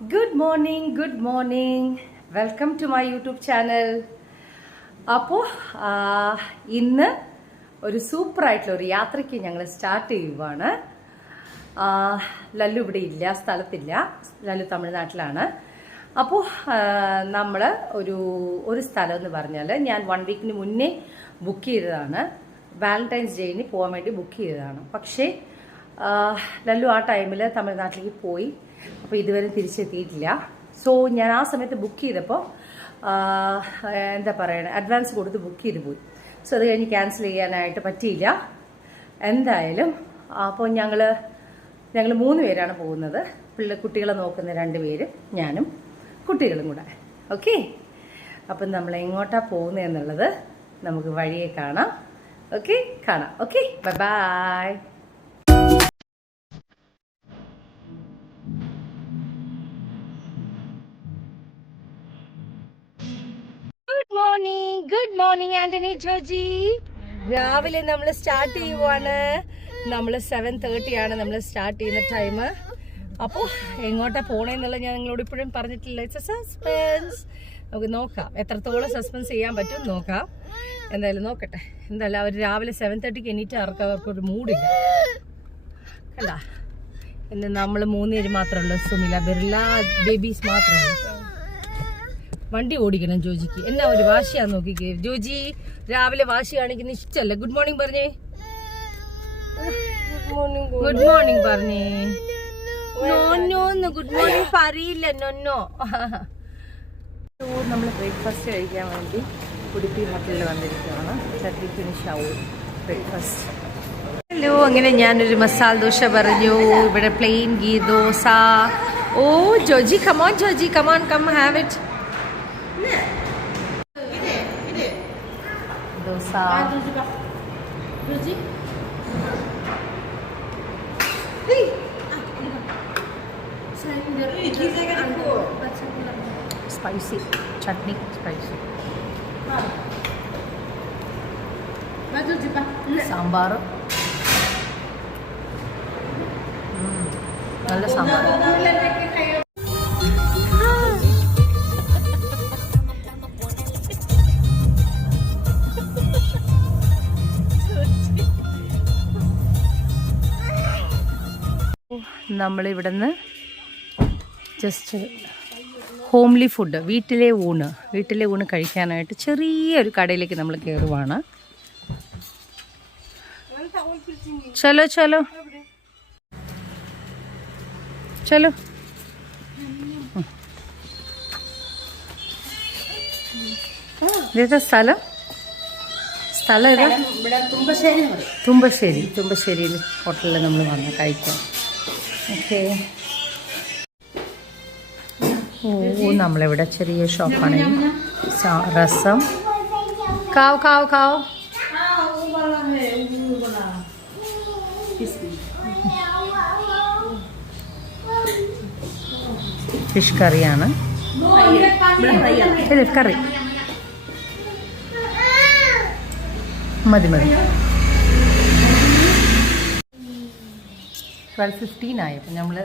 Good morning. Welcome to my YouTube channel. അപ്പോൾ ഇന്ന് ഒരു സൂപ്പറായിട്ടുള്ള ഒരു യാത്രയ്ക്ക് ഞങ്ങൾ സ്റ്റാർട്ട് ചെയ്യുവാണ്. ലല്ലു ഇവിടെ ഇല്ല, സ്ഥലത്തില്ല. ലല്ലു തമിഴ്നാട്ടിലാണ്. അപ്പോൾ നമ്മൾ ഒരു സ്ഥലം എന്ന് പറഞ്ഞാൽ ഞാൻ 1 വീക്കിന് മുന്നേ ബുക്ക് ചെയ്തതാണ്. വാലന്റൈൻസ് ഡേയിന് പോകാൻ വേണ്ടി ബുക്ക് ചെയ്തതാണ്. പക്ഷേ ലല്ലു ആ ടൈമിൽ തമിഴ്നാട്ടിലേക്ക് പോയി. അപ്പോൾ ഇതുവരെ തിരിച്ചെത്തിയിട്ടില്ല. സോ ഞാൻ ആ സമയത്ത് ബുക്ക് ചെയ്തപ്പോൾ എന്താ പറയണേ, അഡ്വാൻസ് കൊടുത്ത് ബുക്ക് ചെയ്ത് പോയി. സോ അത് കഴിഞ്ഞ് ക്യാൻസൽ ചെയ്യാനായിട്ട് പറ്റിയില്ല. എന്തായാലും അപ്പോൾ ഞങ്ങൾ 3 പേരാണ് പോകുന്നത്. കുട്ടികളെ നോക്കുന്ന 2 പേര്, ഞാനും കുട്ടികളും കൂടെ. ഓക്കെ, അപ്പം നമ്മൾ എങ്ങോട്ടാണ് പോകുന്നത് എന്നുള്ളത് നമുക്ക് വഴിയെ കാണാം. ഓക്കെ, കാണാം. Okay, bye bye. Good morning Antony Joji. രാവിലെ നമ്മൾ സ്റ്റാർട്ട് ചെയ്യുവാണ്. നമ്മൾ 7:30 ആണ് നമ്മൾ സ്റ്റാർട്ട് ചെയ്യുന്ന ടൈം. അപ്പോൾ എങ്ങോട്ടാ പോണേന്നുള്ളത് ഞാൻ നിങ്ങളോട് ഇപ്പോഴും പറഞ്ഞിട്ടില്ല. It's A suspense. നമുക്ക് നോക്കാം എത്രത്തോളം സസ്പെൻസ് ചെയ്യാൻ പറ്റും നോക്കാം. എന്തായാലും നോക്കട്ടെ. എന്തായാലും അവർ രാവിലെ 7:30 എണീറ്റ് അവർക്കൊരു മൂഡില്ല. അല്ല, ഇന്ന് നമ്മൾ 3 പേര് മാത്രമല്ല, സുമില, ബിർല ബേബീസ് മാത്രമല്ല. വണ്ടി ഓടിക്കണം ജോജിക്ക്. എന്നാ ഒരു വാശിയാന്ന് നോക്കിക്കേ. ജോജി രാവിലെ വാശി കാണിക്കുന്ന ഇഷ്ടമല്ല. ഗുഡ് മോർണിംഗ് പറഞ്ഞേ. ഗുഡ് മോർണിംഗ് പറഞ്ഞേ. നോന്നോന്ന് ഗുഡ് മോർണിംഗ് പറയില്ല. നൊന്നോ. നമ്മൾ ബ്രേക്ക്ഫാസ്റ്റ് കഴിക്കാൻ വേണ്ടി ഉടുപ്പി ഹോട്ടലിൽ വന്നിരിക്കുകയാണ്. ബ്രേക്ക്ഫാസ്റ്റ്. ഹലോ, അങ്ങനെ ഞാനൊരു മസാല ദോശ പറഞ്ഞു. ഇവിടെ plain ghee dosa. Oh Joji, come on Joji, come on, come have it. Dosa. Spicy chutney, spicy sambar, നല്ല സാമ്പാർ. നമ്മളിവിടുന്ന് ജസ്റ്റ് ഹോംലി ഫുഡ്, വീട്ടിലെ ഊണ് കഴിക്കാനായിട്ട് ചെറിയൊരു കടയിലേക്ക് നമ്മൾ കയറുവാണ്. ചലോ ചലോ ചലോ. ഇതേതാ സ്ഥലം ഇതാ? തുമ്പശ്ശേരിയിൽ ഹോട്ടലിൽ നമ്മൾ വന്ന് കഴിക്കാം. ഓക്കെ. നമ്മളിവിടെ ചെറിയ ഷോപ്പാണ്. രസം, കാവ് ഫിഷ് കറിയാണ്. കറി മതി. 12:15 ആയി. അപ്പം നമ്മൾ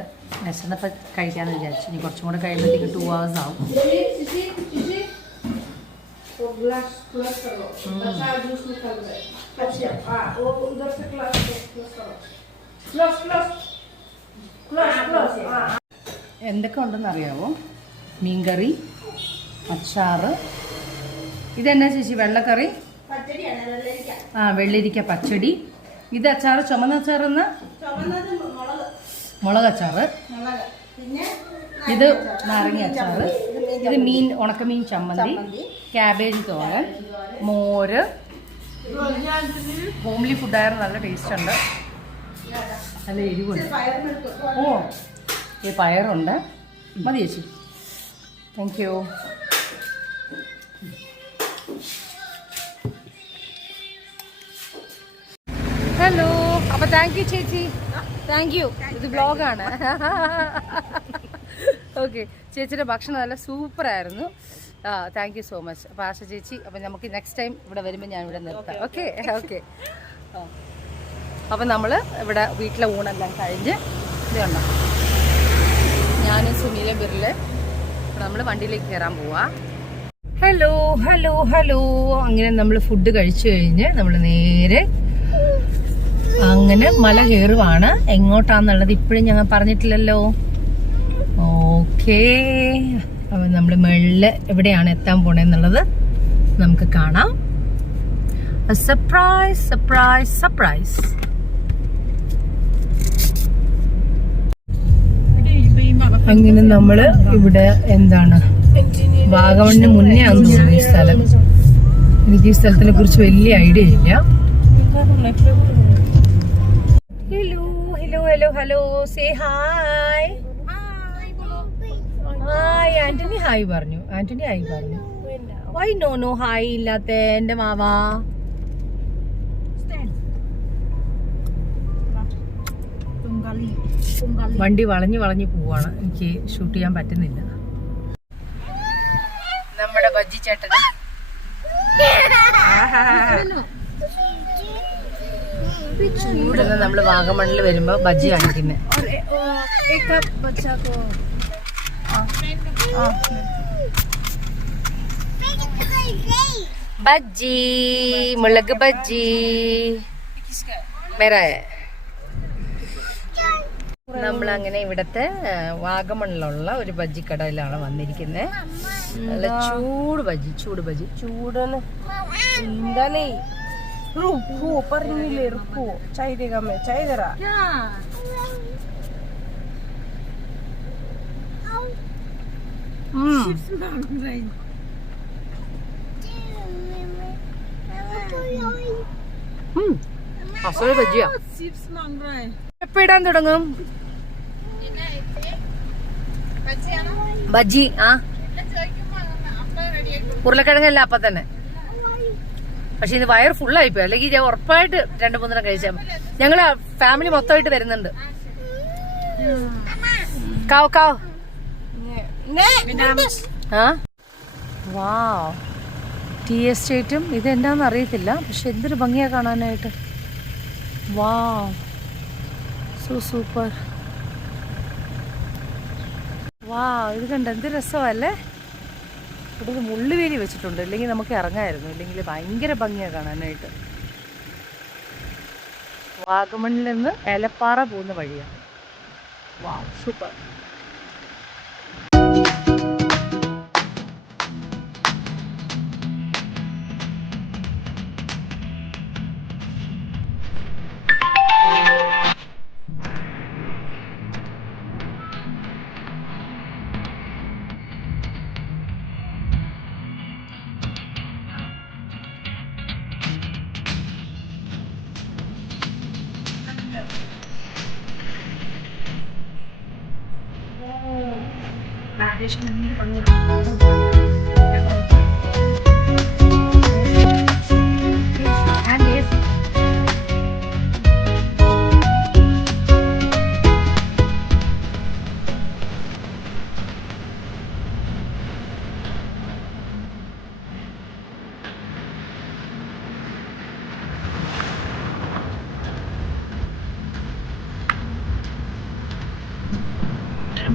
വിശന്നപ്പോൾ കഴിക്കാമെന്ന് വിചാരിച്ചു. ഇനി കുറച്ചും കൂടെ കഴിയുമ്പോഴത്തേക്ക് 2 hours ആവും. എന്തൊക്കെ ഉണ്ടെന്ന് അറിയാവോ? മീൻകറി, അച്ചാറ്. ഇതെന്നാ ചേച്ചി? വെള്ളക്കറി, വെള്ളരിക്ക പച്ചടി. ഇത് അച്ചാറ്, ചുമന്ന അച്ചാറെന്ന് മുളക് അച്ചാറ്. ഇത് നാരങ്ങ അച്ചാറ്. ഇത് മീൻ, ഉണക്കമീൻ ചമ്മന്തി, ക്യാബേജ് തോരൻ, മോര്. ഹോംലി ഫുഡായിരുന്നു. നല്ല ടേസ്റ്റ് ഉണ്ട്, നല്ല എരിവുണ്ട്. ഓ, ഈ പയറുണ്ട്. മതി ചേച്ചി, താങ്ക് യു. ഹലോ. അപ്പോൾ താങ്ക് യു ചേച്ചി, താങ്ക് യു. ഇത് ബ്ലോഗാണ്. ഓക്കെ, ചേച്ചിയുടെ ഭക്ഷണം നല്ല സൂപ്പറായിരുന്നു. Thank you so much. അപ്പോൾ ആശ ചേച്ചി, അപ്പോൾ നമുക്ക് നെക്സ്റ്റ് ടൈം ഇവിടെ വരുമ്പോൾ ഞാൻ ഇവിടെ നിർത്താം. ഓക്കെ. അപ്പം നമ്മൾ ഇവിടെ വീട്ടിലെ ഊണെല്ലാം കഴിഞ്ഞ് ഇതുണ്ടോ, ഞാനും സുനില ബിർല് നമ്മൾ വണ്ടിയിലേക്ക് കയറാൻ പോവാ. Hello hello hello. അങ്ങനെ നമ്മൾ ഫുഡ് കഴിച്ചു കഴിഞ്ഞ് നമ്മൾ നേരെ അങ്ങനെ മല കയറുവാണ്. എങ്ങോട്ടാന്നുള്ളത് ഇപ്പോഴും ഞങ്ങൾ പറഞ്ഞിട്ടില്ലല്ലോ. ഓക്കേ, അപ്പൊ നമ്മള് മുകളില് എവിടെയാണ് എത്താൻ പോണെന്നുള്ളത് നമുക്ക് കാണാം. Surprise surprise surprise. അങ്ങനെ നമ്മള് ഇവിടെ എന്താണ് വാഗമണിന് മുന്നേ ആണെന്ന് തോന്നുന്നു ഈ സ്ഥലം. എനിക്ക് ഈ സ്ഥലത്തിനെ കുറിച്ച് വലിയ ഐഡിയ ഇല്ല. Hello hello hello hello, say hi. Hi Antony hi പറഞ്ഞു. ആന്റണി ഹായ് പറഞ്ഞു. വൈ നോ ഹായ് ഇല്ലാത്ത എന്റെ മാവാ? വണ്ടി വളഞ്ഞു വളഞ്ഞു പോവാണ്, എനിക്ക് ഷൂട്ട് ചെയ്യാൻ പറ്റുന്നില്ല. നമ്മുടെ ബജ്ജി ചേട്ടന് ചൂടുന്ന നമ്മള് വാഗമണിൽ വരുമ്പോ ബജ്ജി കാണിക്കുന്നേ. ബജ്ജി, മുളക് ബജ്ജി മേരാ. നമ്മളങ്ങനെ ഇവിടത്തെ വാഗമണിലുള്ള ഒരു ബജ്ജി കടയിലാണ് വന്നിരിക്കുന്നത്. നല്ല ചൂട് ബജ്ജി, ചൂട് ബജ്ജി. ചൂടാണ് പറഞ്ഞില്ലേ റുക്കു ചൈതകമ്മ ചൈതറ. അസല് ബജ്ജിയാ. എപ്പോ ഇടാൻ തുടങ്ങും ബജ്ജി? ഉരുളക്കിഴങ്ങല്ല അപ്പൊ തന്നെ. പക്ഷെ ഇത് വയർ ഫുള്ളായിപ്പോയി, അല്ലെങ്കിൽ ഞാൻ ഉറപ്പായിട്ട് 2-3 കഴിച്ചാൽ. ഞങ്ങള് ഫാമിലി മൊത്തമായിട്ട് വരുന്നുണ്ട്. കാവ് കാവ്. വാവ്, ടീ എസ്റ്റേറ്റും ഇത് എന്താന്ന് അറിയത്തില്ല, പക്ഷെ എന്തൊരു ഭംഗിയാ കാണാനായിട്ട്. വാവ്, സോ സൂപ്പർ. വാവ്, ഇത് കണ്ട എന്ത് രസമല്ലേ. ഇവിടെ ഒരു മുള്ളുവേലി വെച്ചിട്ടുണ്ട്, ഇല്ലെങ്കിൽ നമുക്ക് ഇറങ്ങായിരുന്നു. ഇല്ലെങ്കിൽ ഭയങ്കര ഭംഗിയാണ് കാണാനായിട്ട്. വാഗമണിൽ നിന്ന് ഏലപ്പാറ പോകുന്ന വഴിയാണ്. വാവ്, സൂപ്പർ.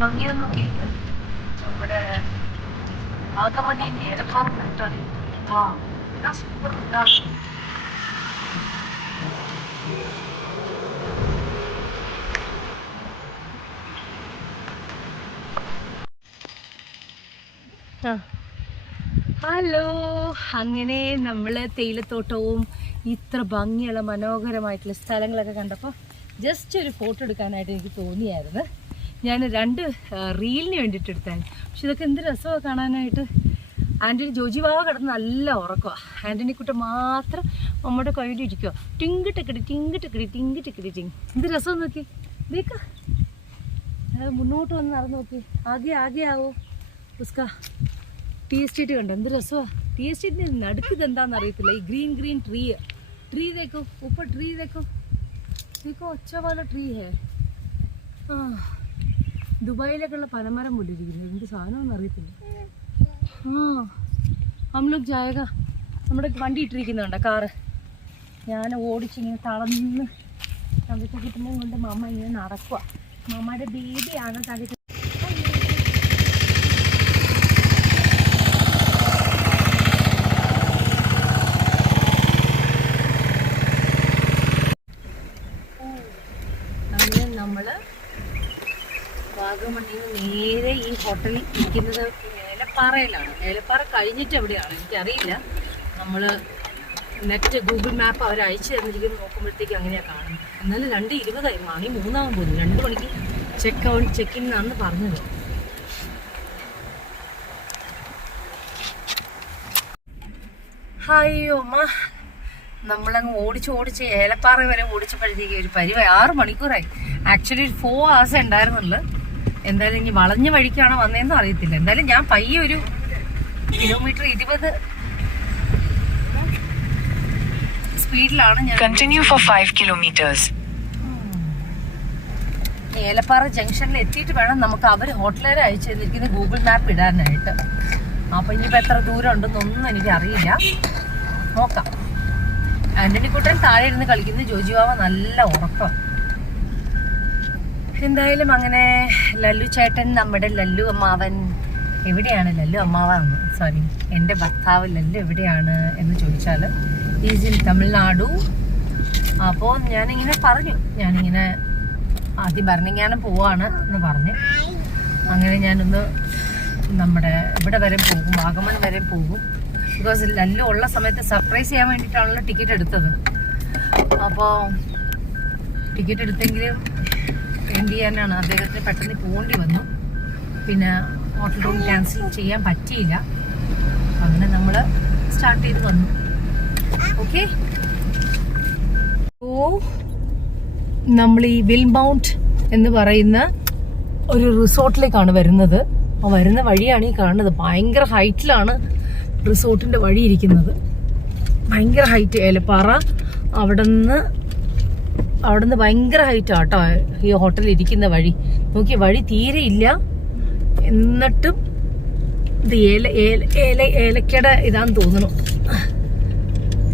ഭംഗിയൊക്കെ നമ്മുടെ വാഗമണി ഏലപ്പാറ. സൂപ്പർ. ഹലോ, അങ്ങനെ നമ്മള് തേയിലത്തോട്ടവും ഇത്ര ഭംഗിയുള്ള മനോഹരമായിട്ടുള്ള സ്ഥലങ്ങളൊക്കെ കണ്ടപ്പോൾ ജസ്റ്റ് ഒരു ഫോട്ടോ എടുക്കാനായിട്ട് എനിക്ക് തോന്നിയായിരുന്നു. ഞാൻ 2 റീലിന് വേണ്ടിയിട്ട് എടുത്തായിരുന്നു. പക്ഷെ ഇതൊക്കെ എന്ത് രസമാണ് കാണാനായിട്ട്. ആൻ്റണി ജോജി വാവ കിടന്ന് നല്ല ഉറക്കമാണ്. ആൻ്റണി കുട്ട മാത്രം നമ്മുടെ കയ്യിലിരിക്കുക. ടിങ്ക് ടിക്കടി ടിങ്ക് ടിക്കടി ടിങ്ക് ടിക്കടി ടിങ്. എന്ത് രസം നോക്കി. ദേക്ക മുന്നോട്ട് വന്ന് നടന്ന് നോക്കി. ആകെ ആവോ ഉസ്ക. ടീ എസ്റ്റേറ്റ് കണ്ടോ എന്ത് രസമാണ്. ടീ എസ്റ്റേറ്റിന് നടുക്കത് എന്താണെന്ന് അറിയത്തില്ല. ഈ ഗ്രീൻ ട്രീ देखो ऊपर ट्री देखो अच्छा वाला ट्री है. ദുബായിലേക്കുള്ള പനമരം മുല്ലിരിക്കുന്നത് എന്ത് സാധനമൊന്നും അറിയത്തില്ല. ഹംലോക് ജായക. നമ്മുടെ വണ്ടി ഇട്ടിരിക്കുന്നുണ്ട് കാറ്. ഞാൻ ഓടിച്ചിങ്ങനെ തളർന്ന് തകച്ച കിട്ടുമ്പോൾ കൊണ്ട് മമ്മ ഇങ്ങനെ നടക്കുക. മമ്മയുടെ ബേബിയാണ് തകച്ച. നേരെ ഈ ഹോട്ടൽ ഇരിക്കുന്നത് ഏലപ്പാറയിലാണ്. ഏലപ്പാറ കഴിഞ്ഞിട്ട് എവിടെയാണ് എനിക്കറിയില്ല. നമ്മൾ നെറ്റ് ഗൂഗിൾ മാപ്പ് അവർ അയച്ചു തന്നിരിക്കുന്നത് നോക്കുമ്പോഴത്തേക്ക് അങ്ങനെയാണ് കാണുന്നത്. എന്നാലും 2:20 മണി 3 പോകുന്നു. 2 മണിക്ക് ചെക്ക് ഇൻ എന്നാണ് പറഞ്ഞത്. അയ്യോ അമ്മ, നമ്മളങ്ങ് ഓടിച്ച് ഏലപ്പാറ വരെ ഓടിച്ചപ്പോഴത്തേക്ക് ഒരു 6 മണിക്കൂറായി. ആക്ച്വലി ഒരു 4 hours ഉണ്ടായിരുന്നുള്ളു. എന്തായാലും ഇനി വളഞ്ഞ വഴിക്കാണോ വന്നതെന്ന് അറിയത്തില്ല. എന്തായാലും ഞാൻ പയ്യെ ഒരു കിലോമീറ്റർ 20 സ്പീഡിലാണ് ഞാൻ. Continue for 5 kilometers. ഏലപ്പാറ ജംഗ്ഷനിൽ എത്തിയിട്ട് വേണം നമുക്ക് അവർ ഹോട്ടലുകാരെ അയച്ചു തന്നിരിക്കുന്ന ഗൂഗിൾ മാപ്പ് ഇടാനായിട്ട്. അപ്പൊ ഇനിയിപ്പോൾ എത്ര ദൂരം ഉണ്ടെന്നൊന്നും എനിക്ക് അറിയില്ല. നോക്കാം. ആന്റണി കുട്ടൻ താഴെ ഇരുന്ന് കളിക്കുന്നു. ജോജിവാവ നല്ല ഉറക്കം. എന്തായാലും അങ്ങനെ ലല്ലു ചേട്ടൻ, നമ്മുടെ ലല്ലു അമ്മാവൻ എവിടെയാണ്? ലല്ലു അമ്മാവെന്ന് സോറി, എൻ്റെ ഭർത്താവ് ലല്ലു എവിടെയാണ് എന്ന് ചോദിച്ചാൽ ഈസ് ഇൻ തമിഴ്നാടു. അപ്പോൾ ഞാനിങ്ങനെ പറഞ്ഞു, ഞാനിങ്ങനെ ആദ്യം ഭരണങ്ങാനം പോവാണ് എന്ന് പറഞ്ഞ് അങ്ങനെ ഞാനൊന്ന് നമ്മുടെ ഇവിടെ വരെ പോകും, വാഗമൺ വരെ പോകും. ബിക്കോസ് ലല്ലു ഉള്ള സമയത്ത് സർപ്രൈസ് ചെയ്യാൻ വേണ്ടിയിട്ടാണല്ലോ ടിക്കറ്റ് എടുത്തത്. അപ്പോൾ ടിക്കറ്റ് എടുത്തെങ്കിലും എന്ത് ചെയ്യാനാണ്, അദ്ദേഹത്തിന് പെട്ടെന്ന് പോകേണ്ടി വന്നു. പിന്നെ ഹോട്ടൽ റൂം ക്യാൻസൽ ചെയ്യാൻ പറ്റിയില്ല. അങ്ങനെ നമ്മൾ സ്റ്റാർട്ട് ചെയ്ത് വന്നു. ഓക്കെ, ഓ നമ്മൾ ഈ വിൽ മൗണ്ട് എന്ന് പറയുന്ന ഒരു റിസോർട്ടിലേക്കാണ് വരുന്നത്. ആ വരുന്ന വഴിയാണ് ഈ കാണുന്നത്. ഭയങ്കര ഹൈറ്റിലാണ് റിസോർട്ടിന്റെ വഴി ഇരിക്കുന്നത്. ഭയങ്കര ഹൈറ്റ്. ഏലപ്പാറ അവിടെ നിന്ന് ഭയങ്കര ഹൈറ്റാണ് കേട്ടോ ഈ ഹോട്ടലിൽ ഇരിക്കുന്ന വഴി. നോക്കി, വഴി തീരെ ഇല്ല. എന്നിട്ടും ഇത് ഏലക്കയുടെ ഇതാന്ന് തോന്നുന്നു.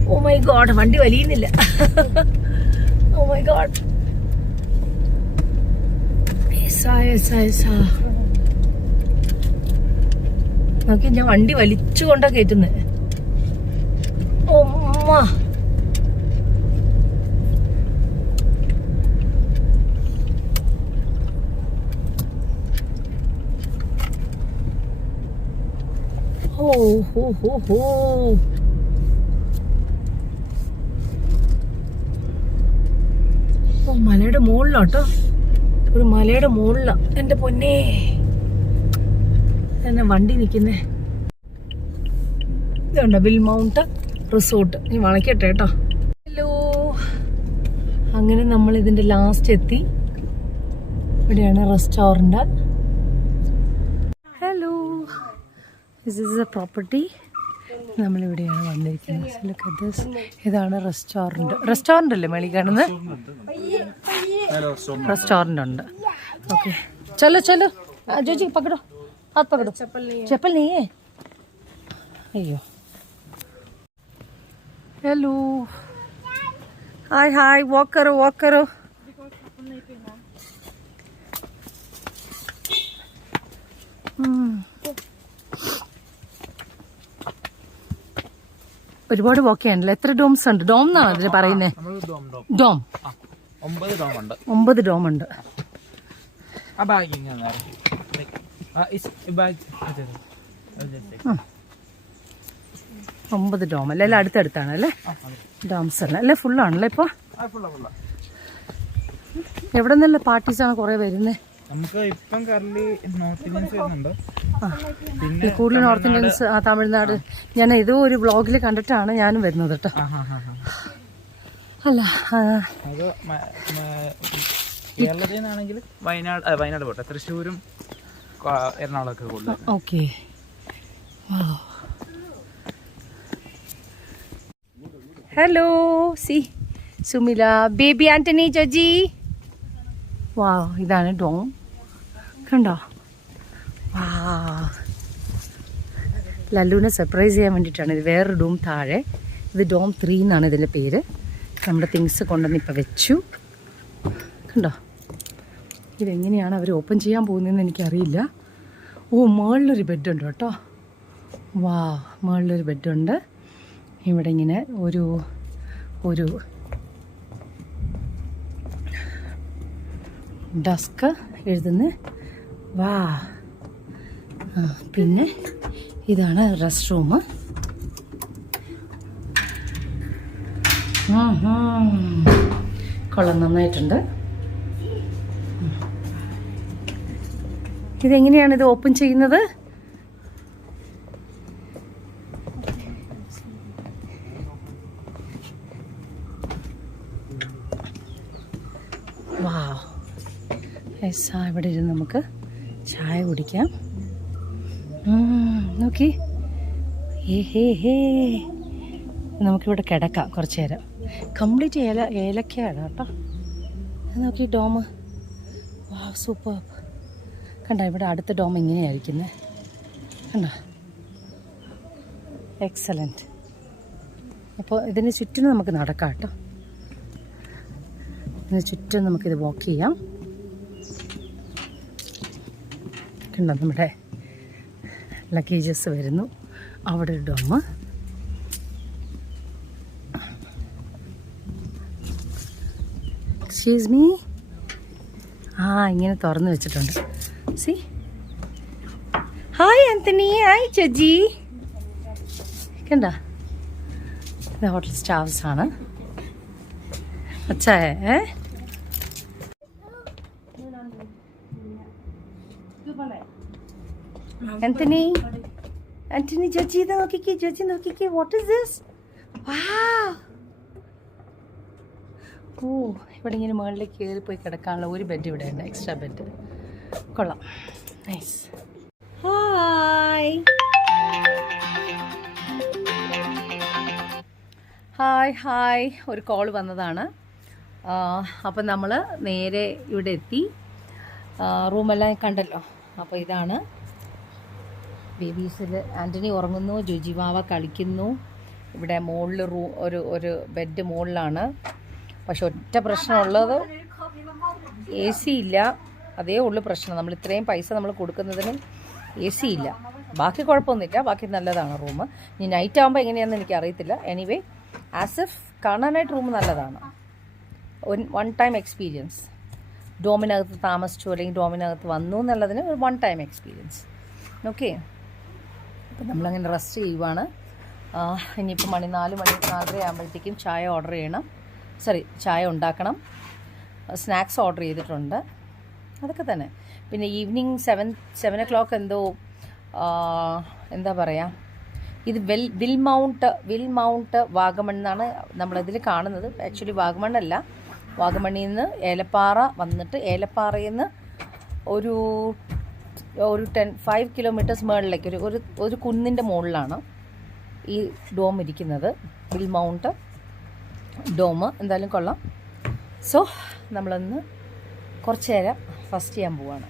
ഓ മൈ ഗോഡ്, വണ്ടി വലിയുന്നില്ല. ഓ മൈ ഗോഡ്, നോക്കി, ഞാൻ വണ്ടി വലിച്ചുകൊണ്ടാ കയറ്റുന്നത്. ഓമ്മ, മലയുടെ മുകളിലാട്ടോ, ഒരു മലയുടെ മുകളിലാ. എന്റെ പൊന്നേ, എന്നെ വണ്ടി നിൽക്കുന്നേ. ഇതുണ്ടോ വിൽ മൗണ്ട് റിസോർട്ട്. നീ വളയ്ക്കട്ടെ കേട്ടോ. ഹലോ, അങ്ങനെ നമ്മൾ ഇതിന്റെ ലാസ്റ്റ് എത്തി. ഇവിടെയാണ് restaurant. Hello, this is a property. നമ്മളിവിടെയാണ് വന്നിരിക്കുന്നത്. ഇതാണ് റെസ്റ്റോറന്റ് അല്ലേ മേളി കാണുന്നത്? റെസ്റ്റോറന്റ് ഉണ്ട്. ഓക്കെ, ചലോ ചലോ ജോജി പकड़ो, हाथ पकड़ो. चप्पल नहीं है. अयो, हेलो, हाय हाय, वॉक करो. ഒരുപാട് വോക്ക് ചെയ്യണല്ലോ. എത്ര ഡോംസ് ഉണ്ട്? ഡോം എന്നാണ് അതിന് പറയുന്നത്. ഡോം 9 ഡോം ഉണ്ട്. 9 ഡോം അല്ലേ? എല്ലാം അടുത്തടുത്താണ് അല്ലേ? ഡോംസ് അല്ല അല്ലേ? ഫുള്ളാണല്ലേ ഇപ്പൊ? എവിടെ നിന്നല്ല പാർട്ടീസാണ് കുറെ വരുന്നത്. നമുക്ക് ഇപ്പം നോർത്ത് ഇന്ത്യൻസ് വരുന്നുണ്ട്. കൂടുതൽ നോർത്ത് ഇന്ത്യൻസ്. തമിഴ്നാട്. ഞാൻ ഏതോ ഒരു വ്ളോഗിൽ കണ്ടിട്ടാണ് ഞാനും വരുന്നത് കേട്ടോ. അല്ല, കേരളത്തിൽ നിന്നാണെങ്കിൽ വയനാട് പോട്ടെ, തൃശ്ശൂരും എറണാകുളമൊക്കെ കൂടുതൽ. Okay, hello, C Sumila, baby Antony, Joji. വാ, ഇതാണ് ഡോം. കണ്ടോ? വാ, ലല്ലുവിനെ സർപ്രൈസ് ചെയ്യാൻ വേണ്ടിയിട്ടാണ്. ഇത് വേറൊരു ഡോം താഴെ. ഇത് ഡോം 3 എന്നാണ് ഇതിൻ്റെ പേര്. നമ്മുടെ തിങ്സ് കൊണ്ടുവന്ന് ഇപ്പം വെച്ചു. കണ്ടോ? ഇതെങ്ങനെയാണ് അവർ ഓപ്പൺ ചെയ്യാൻ പോകുന്നതെന്ന് എനിക്കറിയില്ല. ഓ, മുകളിലൊരു ബെഡുണ്ട് കേട്ടോ. വാ, മുകളിലൊരു ബെഡുണ്ട്. ഇവിടെ ഇങ്ങനെ ഒരു ഡെസ്ക് എഴുതുന്ന വാ. പിന്നെ ഇതാണ് റെസ്റ്റ് റൂം. കൊള്ളാം, നന്നായിട്ടുണ്ട്. ഇതെങ്ങനെയാണ് ഇത് ഓപ്പൺ ചെയ്യുന്നത്? വാ, ഇവിടെ ഇരുന്ന് നമുക്ക് ചായ കുടിക്കാം. നോക്കി, നമുക്കിവിടെ കിടക്കാം കുറച്ച് നേരം. കംപ്ലീറ്റ് ഏലക്കയാണ് കേട്ടോ. നോക്കി ഡോം. വാ, സൂപ്പർ. കണ്ടോ, ഇവിടെ അടുത്ത ഡോം ഇങ്ങനെയായിരിക്കുന്നത്. കണ്ടോ, എക്സലൻറ്റ്. അപ്പോൾ ഇതിന് ചുറ്റിനും നമുക്ക് നടക്കാം കേട്ടോ. ഇതിന് ചുറ്റും നമുക്കിത് വാക്ക് ചെയ്യാം. കണ്ടോ, നമ്മുടെ ലഗേജസ് വരുന്നു. അവിടെ ഒരു ഡോം. Excuse me. ഇങ്ങനെ തുറന്നു വെച്ചിട്ടുണ്ട്. സി. ഹായ് ആന്റണി. ഹായ് ചേച്ചി. കണ്ട, ഇത് ഹോട്ടൽ സ്റ്റാഫ്സ് ആണ്. അച്ഛാ ആന്റണി, ആന്റണി ചേച്ചി ഇത് നോക്കിക്കേ. ചേച്ചി നോക്കിക്കേ. What is this? വാവ്. ഓ, ഇവിടെ ഇങ്ങനെ മുകളിലേക്ക് കയറിപ്പോയി കിടക്കാനുള്ള ഒരു ബെഡ് ഇവിടെ ഉണ്ട്. Extra bed. കൊള്ളാം. നൈസ്. Hi hi hi. ഒരു കോൾ വന്നതാണ്. അപ്പം നമ്മൾ നേരെ ഇവിടെ എത്തി. റൂമെല്ലാം കണ്ടല്ലോ. അപ്പോൾ ഇതാണ് ബേബീസിൽ. ആൻ്റണി ഉറങ്ങുന്നു, ജുജിമാവ കളിക്കുന്നു. ഇവിടെ മുകളിൽ ഒരു ബെഡ് മുകളിലാണ്. പക്ഷെ ഒറ്റ പ്രശ്നമുള്ളത് AC ഇല്ല. അതേ ഉള്ളു പ്രശ്നം. നമ്മൾ ഇത്രയും പൈസ നമ്മൾ കൊടുക്കുന്നതിന് AC ഇല്ല. ബാക്കി കുഴപ്പമൊന്നുമില്ല, ബാക്കി നല്ലതാണ് റൂം. ഇനി നൈറ്റ് ആകുമ്പോൾ എങ്ങനെയാണെന്ന് എനിക്ക് അറിയത്തില്ല. എനിവേ, ആസ് ഇഫ് കാണാനായിട്ട് റൂം നല്ലതാണ്. One time experience. ഡോമിനകത്ത് താമസിച്ചു അല്ലെങ്കിൽ ഡോമിനകത്ത് വന്നു എന്നുള്ളതിന് ഒരു വൺ ടൈം എക്സ്പീരിയൻസ്. ഓക്കെ. അപ്പം നമ്മളങ്ങനെ റെസ്റ്റ് ചെയ്യുവാണ്. ഇനിയിപ്പോൾ 4:30 ആകുമ്പോഴത്തേക്കും ചായ ഓർഡർ ചെയ്യണം. ചായ ഉണ്ടാക്കണം. സ്നാക്സ് ഓർഡർ ചെയ്തിട്ടുണ്ട്. അതൊക്കെ തന്നെ. പിന്നെ ഈവനിങ് 7 o'clock എന്തോ എന്താ പറയുക, ഇത് വിൽ മൗണ്ട് വാഗമൺ എന്നാണ് നമ്മളിതിൽ കാണുന്നത്. ആക്ച്വലി വാഗമണ്ണല്ല, വാഗമണ്ണിൽ നിന്ന് ഏലപ്പാറ വന്നിട്ട് ഏലപ്പാറയിൽ നിന്ന് ഒരു 5 kilometers മുകളിലേക്ക് ഒരു കുന്നിൻ്റെ മുകളിലാണ് ഈ ഡോം ഇരിക്കുന്നത്. വിൽ മൗണ്ട് ഡോം എന്തായാലും കൊള്ളാം. സോ നമ്മളൊന്ന് കുറച്ച് നേരം ഫസ്റ്റ് ചെയ്യാൻ പോവാണ്.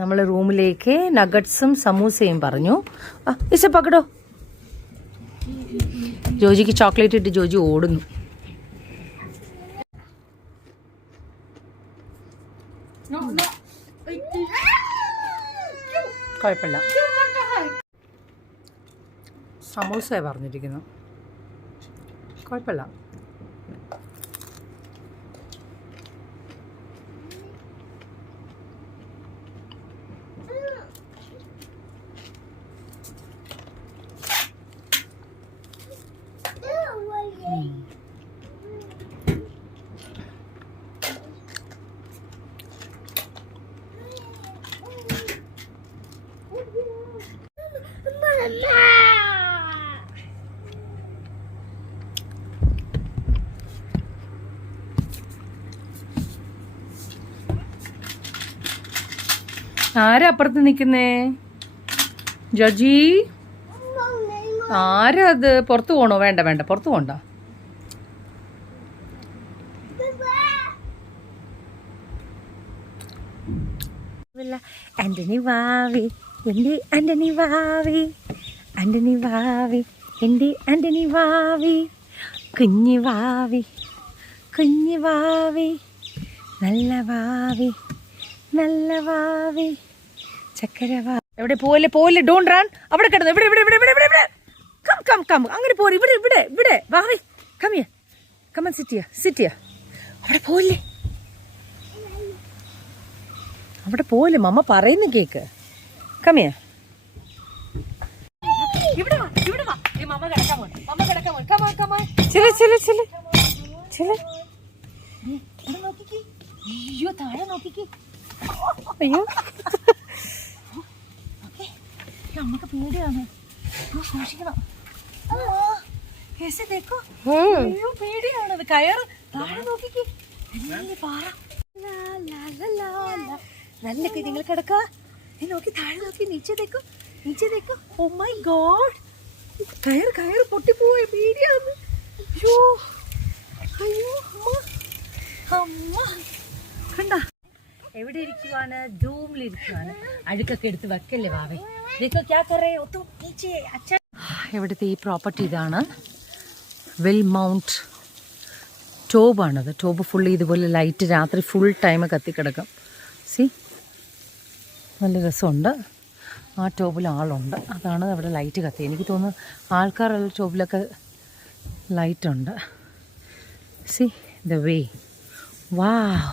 നമ്മൾ റൂമിലേക്ക് നഗറ്റ്സും സമൂസയും പറഞ്ഞു. ഇസ പക്കടോ. ജോജിക്ക് ചോക്ലേറ്റ് ഇട്ട് ജോജി ഓടുന്നു. കുഴപ്പമില്ല. സമൂസയാണ് പറഞ്ഞിരിക്കുന്നു. കുഴപ്പമില്ല. ആരാ അപ്പുറത്ത് നിൽക്കുന്നേ? ജജി, ആരാ അത്? പുറത്ത് പോകണോ? വേണ്ട വേണ്ട, പുറത്ത് പോകണ്ട. ആന്റണി വാവി, എൻ്റെ ആന്റണി വാവി, ആന്റണി വാവി, എൻ്റെ ആന്റണി വാവി, കുഞ്ഞു വാവി, കുഞ്ഞു വാവി, നല്ല വാവി, നല്ല വാവി, ചക്കര വാവി. എവിടെ പോലെ പോലെ, ഡോണ്ട് റൺ. അവിടെ കിടന്നു. ഇവിടെ ഇവിടെ ഇവിടെ ഇവിടെ ഇവിടെ ഇവിടെ കം കം കം. അങ്ങനെ പോരെ. ഇവിടെ ഇവിടെ ഇവിടെ വാവി, കമ്മിയ കമ്മൻ സിറ്റിയ സിറ്റിയ. അവിടെ പോലെ. അവിടെ പോലെ മമ്മ പറയുന്ന കേക്ക്. കമ്മിയാ ഇവിടെ വാ, ഇവിടെ വാ. മമ്മ കിടക്കാൻ പോണ, മമ്മ കിടക്കാൻ പോണ. കമാ കമാ ചില ചില ചില ചില. നോക്കിക്കേ, അയ്യോ താഴെ നോക്കിക്കേ. അയ്യോ അമ്മക്ക് പേടിയാണ്, സൂക്ഷിക്കണം. അയ്യോ പേടിയാണ്. കയറ് താഴെ നോക്കിക്കേ, പാറ. നല്ല നിങ്ങൾ കിടക്ക. നോക്കി താഴെ നോക്കി, നീച്ചെ തേക്കോ, നീച്ചെ തേക്കോ. ഓ മൈ ഗോഡ്, കയറ് കയറ് പൊട്ടിപ്പോയി, പേടിയാന്ന്. അയ്യോ അയ്യോ അമ്മ കണ്ട. എവിടെ ഇരിക്കുവാണ്? ഡൂമിലിരിക്കുവാണ്. അഴുക്കൊക്കെ എടുത്ത് വെക്കല്ലേ വാവേ. ഇവിടുത്തെ ഈ പ്രോപ്പർട്ടി ഇതാണ്. വെൽ മൗണ്ട് ടോബാണത്. ടോബ് ഫുള്ള് ഇതുപോലെ ലൈറ്റ് രാത്രി ഫുൾ ടൈം കത്തിക്കിടക്കും. സി നല്ല രസമുണ്ട്. ആ ടോബിൽ ആളുണ്ട്, അതാണ് അവിടെ ലൈറ്റ് കത്തി. എനിക്ക് തോന്നുന്നു ആൾക്കാരുള്ള ടോബിലൊക്കെ ലൈറ്റുണ്ട്. See the way, wow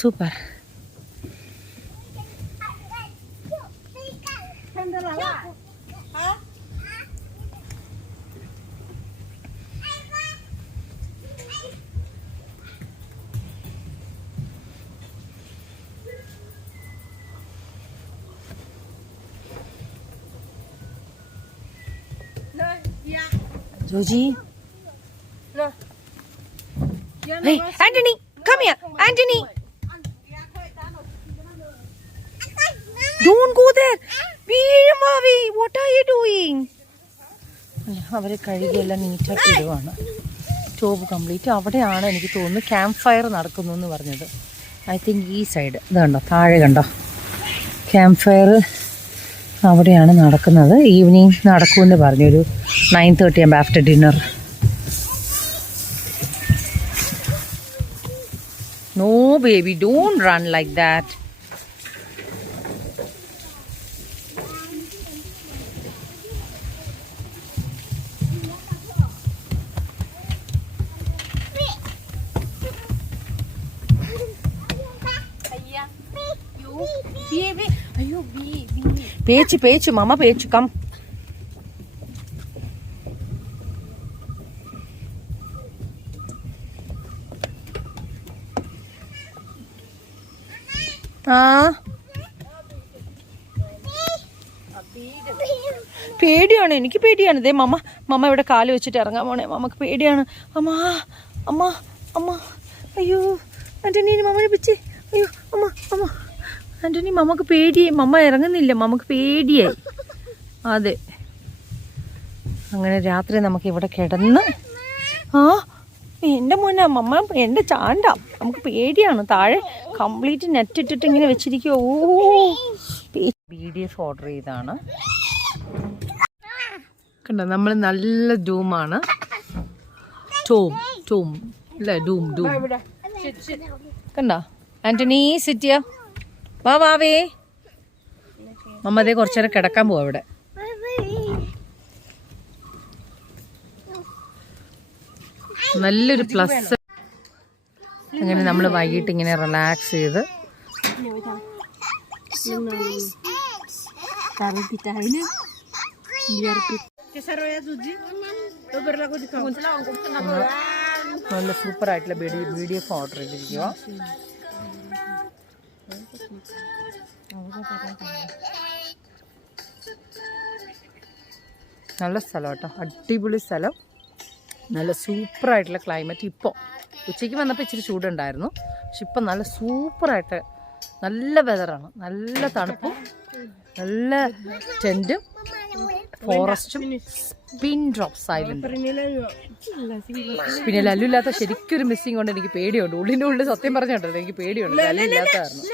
super. Joji. Hey, Anthony, come here. Anthony. Don't go there. Mavi, what are you doing? അവരെ കഴുകിയെല്ലാം നീറ്റാക്കി ഇടുവാണ്. ടോബ് കംപ്ലീറ്റ്. അവിടെയാണ് എനിക്ക് തോന്നുന്നു ക്യാമ്പ് ഫയർ നടക്കുന്നു എന്ന് പറഞ്ഞത്. ഐ തിങ്ക് ഈ സൈഡ് ഇത് കണ്ടോ, താഴെ കണ്ടോ ക്യാമ്പ് ഫയർ അവിടെയാണ് നടക്കുന്നത്. ഈവനിങ് നടക്കുമെന്ന് പറഞ്ഞു, ഒരു 9:30 ആകുമ്പോൾ after dinner. No baby, don't run like that. പേച്ചു പേച്ചു മമ്മ പേച്ചു. കം. പേടിയാണ്, എനിക്ക് പേടിയാണ്. ദേ മമ്മ ഇവിടെ കാല് വെച്ചിട്ട് ഇറങ്ങാൻ പോണേ. മമ്മക്ക് പേടിയാണ്. അമ്മ അമ്മ അമ്മ അയ്യോ ആന്റണി മമ്മനെ പിച്ചേ. അയ്യോ അമ്മ അമ്മ ആന്റണി മമ്മക്ക് പേടിയായി. മമ്മ ഇറങ്ങുന്നില്ല, മമ്മക്ക് പേടിയായി. അതെ, അങ്ങനെ രാത്രി നമുക്ക് ഇവിടെ കിടന്ന് എൻ്റെ മോനെ മമ്മ എൻ്റെ ചാണ്ട. നമുക്ക് പേടിയാണ്. താഴെ കംപ്ലീറ്റ് നെറ്റ് ഇട്ടിട്ട് ഇങ്ങനെ വെച്ചിരിക്കുമോ. BDF ഓർഡർ ചെയ്താണ്. കണ്ടോ, നമ്മൾ നല്ല ഡൂമാണ്. ടൂം അല്ലേ, ഡൂം കണ്ടോ. ആന്റണി സിറ്റിയ വാവേ. മമ്മ അതേ കുറച്ചു നേരം കിടക്കാൻ പോവാ ഇവിടെ. നല്ലൊരു പ്ലസ്. അങ്ങനെ നമ്മൾ വൈകിട്ട് ഇങ്ങനെ റിലാക്സ് ചെയ്ത് നല്ല സൂപ്പർ ആയിട്ടുള്ള BDF ഓർഡർ ചെയ്തിരിക്കുക. നല്ല സ്ഥലം കേട്ടോ, അടിപൊളി സ്ഥലം. നല്ല സൂപ്പറായിട്ടുള്ള ക്ലൈമറ്റ്. ഇപ്പോൾ ഉച്ചയ്ക്ക് വന്നപ്പോൾ ഇച്ചിരി ചൂടുണ്ടായിരുന്നു, പക്ഷെ ഇപ്പം നല്ല സൂപ്പറായിട്ട് നല്ല വെതറാണ്. നല്ല തണുപ്പും നല്ല ടെൻറ്റും ഫോറസ്റ്റും പിൻ ഡ്രോപ്സ് ഐലൻഡ്. പിന്നെ ലല്ലില്ലാത്ത ശരിക്കൊരു മിസ്സിങ് കൊണ്ട് എനിക്ക് പേടിയുണ്ട്. ഉള്ളിൻ്റെ ഉള്ളിൽ സത്യം പറഞ്ഞിട്ടുണ്ടല്ലോ, എനിക്ക് പേടിയുണ്ട്. ലല്ലില്ലാത്ത കാരണം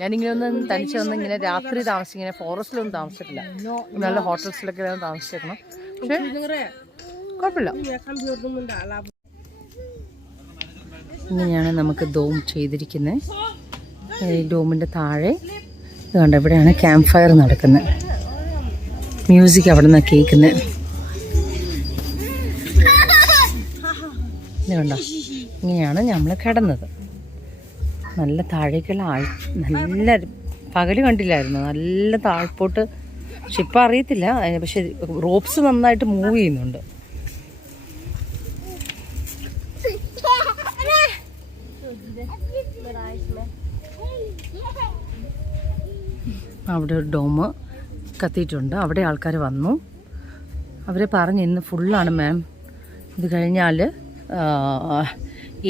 ഞാനിങ്ങനെ ഒന്ന് തനിച്ച് വന്ന് ഇങ്ങനെ രാത്രി താമസിക്കും. ഇങ്ങനെ ഫോറസ്റ്റിലൊന്നും താമസിച്ചിട്ടില്ല, നല്ല ഹോട്ടൽസിലൊക്കെ താമസിച്ചിരുന്നു. പക്ഷേ കുഴപ്പമില്ല. ഇങ്ങനെയാണ് നമുക്ക് ഡോം ചെയ്തിരിക്കുന്നത്. ഈ ഡോമിൻ്റെ താഴെ ഇതുകൊണ്ട് എവിടെയാണ് ക്യാമ്പ് ഫയർ നടക്കുന്നത്. മ്യൂസിക് അവിടെ നിന്നാണ് കേൾക്കുന്നത്. ഇത് കണ്ടോ, ഇങ്ങനെയാണ് നമ്മൾ കിടന്നത്. നല്ല താഴേക്കുള്ള നല്ല പകല് കണ്ടില്ലായിരുന്നു, നല്ല താഴ്പോട്ട്. പക്ഷെ ഇപ്പം അറിയത്തില്ല, പക്ഷെ റോപ്സ് നന്നായിട്ട് മൂവ് ചെയ്യുന്നുണ്ട്. അവിടെ ഒരു ഡോമ് കത്തിയിട്ടുണ്ട്, അവിടെ ആൾക്കാർ വന്നു. അവരെ പറഞ്ഞ് ഇന്ന് ഫുള്ളാണ് മാം, ഇത് കഴിഞ്ഞാൽ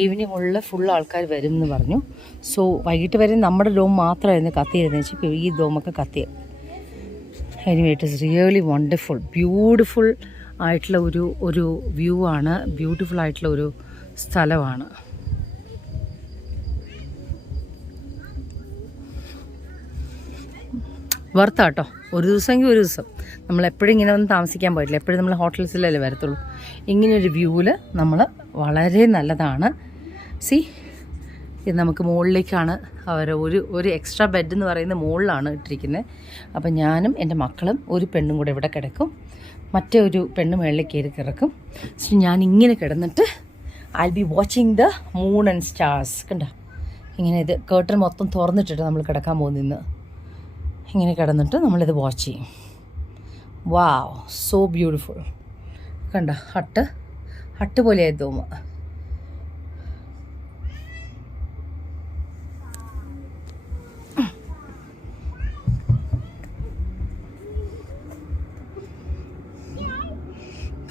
ഈവനിങ് ഉള്ള ഫുൾ ആൾക്കാർ വരും എന്ന് പറഞ്ഞു. സോ വൈകിട്ട് വരെ നമ്മുടെ ഡോം മാത്രമായിരുന്നു കത്തിയിരുന്നത് വെച്ചാൽ ഇപ്പോൾ ഈ ഡോമൊക്കെ കത്തിയത്. Anyway it is really wonderful, beautiful ആയിട്ടുള്ള ഒരു വ്യൂ ആണ്, ബ്യൂട്ടിഫുൾ ആയിട്ടുള്ള ഒരു സ്ഥലമാണ്. വർത്താട്ടോ, ഒരു ദിവസമെങ്കിൽ ഒരു ദിവസം. നമ്മളെപ്പോഴും ഇങ്ങനെ ഒന്നും താമസിക്കാൻ പോയിട്ടില്ല, എപ്പോഴും നമ്മൾ ഹോട്ടൽസിലല്ലേ വരത്തുള്ളൂ. ഇങ്ങനൊരു വ്യൂവിൽ നമ്മൾ വളരെ നല്ലതാണ്. സി, ഇത് നമുക്ക് മുകളിലേക്കാണ് അവർ ഒരു എക്സ്ട്രാ ബെഡ് എന്ന് പറയുന്നത് മുകളിലാണ് ഇട്ടിരിക്കുന്നത്. അപ്പം ഞാനും എൻ്റെ മക്കളും ഒരു പെണ്ണും കൂടെ ഇവിടെ കിടക്കും, മറ്റേ ഒരു പെണ്ണ് മുകളിലേക്ക് കയറി കിടക്കും. സോ ഞാൻ ഇങ്ങനെ കിടന്നിട്ട് I B watching the moon and stars. കണ്ടോ, ഇങ്ങനെ ഇത് കേർട്ടൻ മൊത്തം തുറന്നിട്ടിട്ട് നമ്മൾ കിടക്കാൻ പോകുന്നിന്ന്. ഇങ്ങനെ കിടന്നിട്ട് നമ്മളിത് വാച്ച് ചെയ്യും. Wow, so beautiful. കണ്ട, ഹട്ട് പോലെയായി തോന്നുക.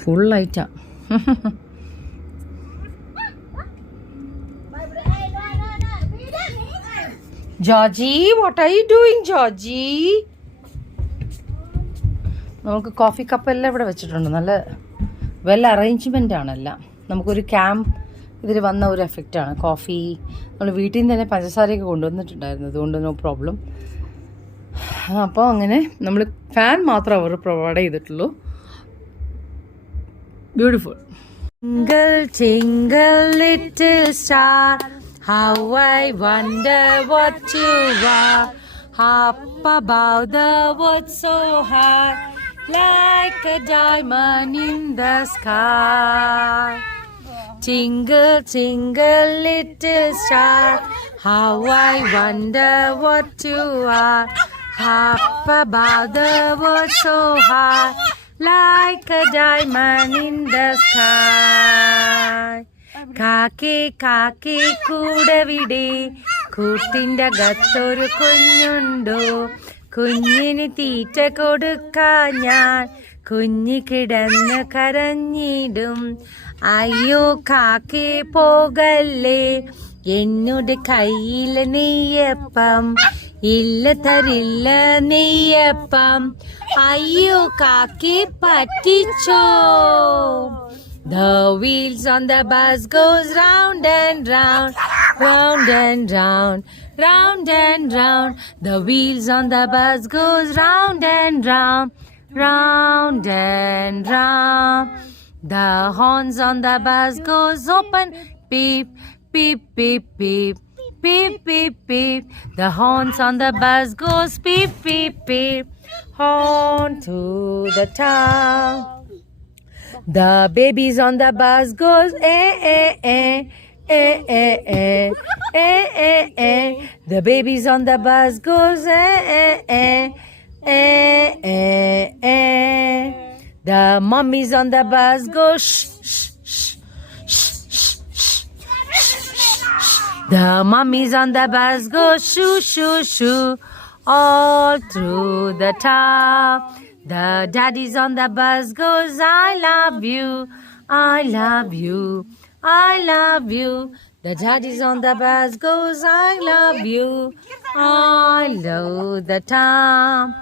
ഫുൾ ലൈറ്റാ. Georgie, what are you doing Georgie? നമുക്ക് കോഫി കപ്പെല്ലാം ഇവിടെ വെച്ചിട്ടുണ്ട്, നല്ല വെൽ അറേഞ്ച്മെൻ്റ് ആണെല്ലാം. നമുക്കൊരു ക്യാമ്പ് ഇതിൽ വന്ന ഒരു എഫക്റ്റാണ്. കോഫി നമ്മൾ വീട്ടിൽ നിന്ന് തന്നെ പഞ്ചസാരയൊക്കെ കൊണ്ടുവന്നിട്ടുണ്ടായിരുന്നു, അതുകൊണ്ട് നോ പ്രോബ്ലം. അപ്പോൾ അങ്ങനെ നമ്മൾ ഫാൻ മാത്രം അവർ പ്രൊവൈഡ് ചെയ്തിട്ടുള്ളൂ. Beautiful. Twinkle, twinkle, little star, how I wonder what you are. Up above the woods so high, like a diamond in the sky. Twinkle, twinkle, little star, how I wonder what you are. Up above the woods so high, like a diamond in the sky. കാക്കേ കാക്കേ കൂടവിടെ, കൂട്ടിൻ്റെ അകത്തൊരു കുഞ്ഞുണ്ടോ, കുഞ്ഞിന് തീറ്റ കൊടുക്കാൻ ഞാൻ കുഞ്ഞി കിടന്ന് കരഞ്ഞിടും. അയ്യോ കാക്കേ പോകല്ലേ, എന്നോട് കയ്യിൽ നെയ്യപ്പം ഇല്ല, തരില്ല നെയ്യപ്പം. അയ്യോ കാക്കേ പറ്റിച്ചോ. The wheels on the bus goes round and round, round and round, round and round. The wheels on the bus goes round and round, round and round. The horns on the bus goes open, beep, beep, beep, beep, beep, beep, beep. The horns on the bus goes beep, beep, beep, horn to the town. The babies on the bus goes eh, eh, eh, eh, eh, eh, eh, eh, eh. The babies on the bus goes eh, eh, eh, eh, eh, eh. The mummies on the bus go shh, shh, shh, shh, shh, shh. The mummies on the bus go shoo, shoo, shoo, all through the town. The daddies on the bus goes I love you, I love you, I love you. The daddies on the bus goes I love you, I love the town.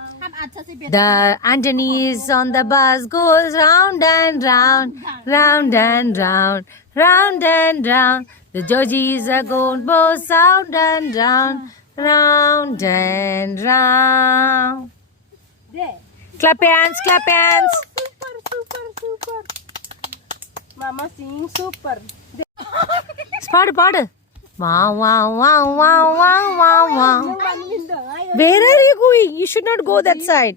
The Anthony's on the bus goes round and round, round and round, round and round. The Georgies are going both round and round, round and round. Clap your hands, clap your hands. Super, super, super. Mama singing super. പാട് പാട്. Wow, wow, wow, wow, wow, wow, wow. Where are you going? You should not go that side.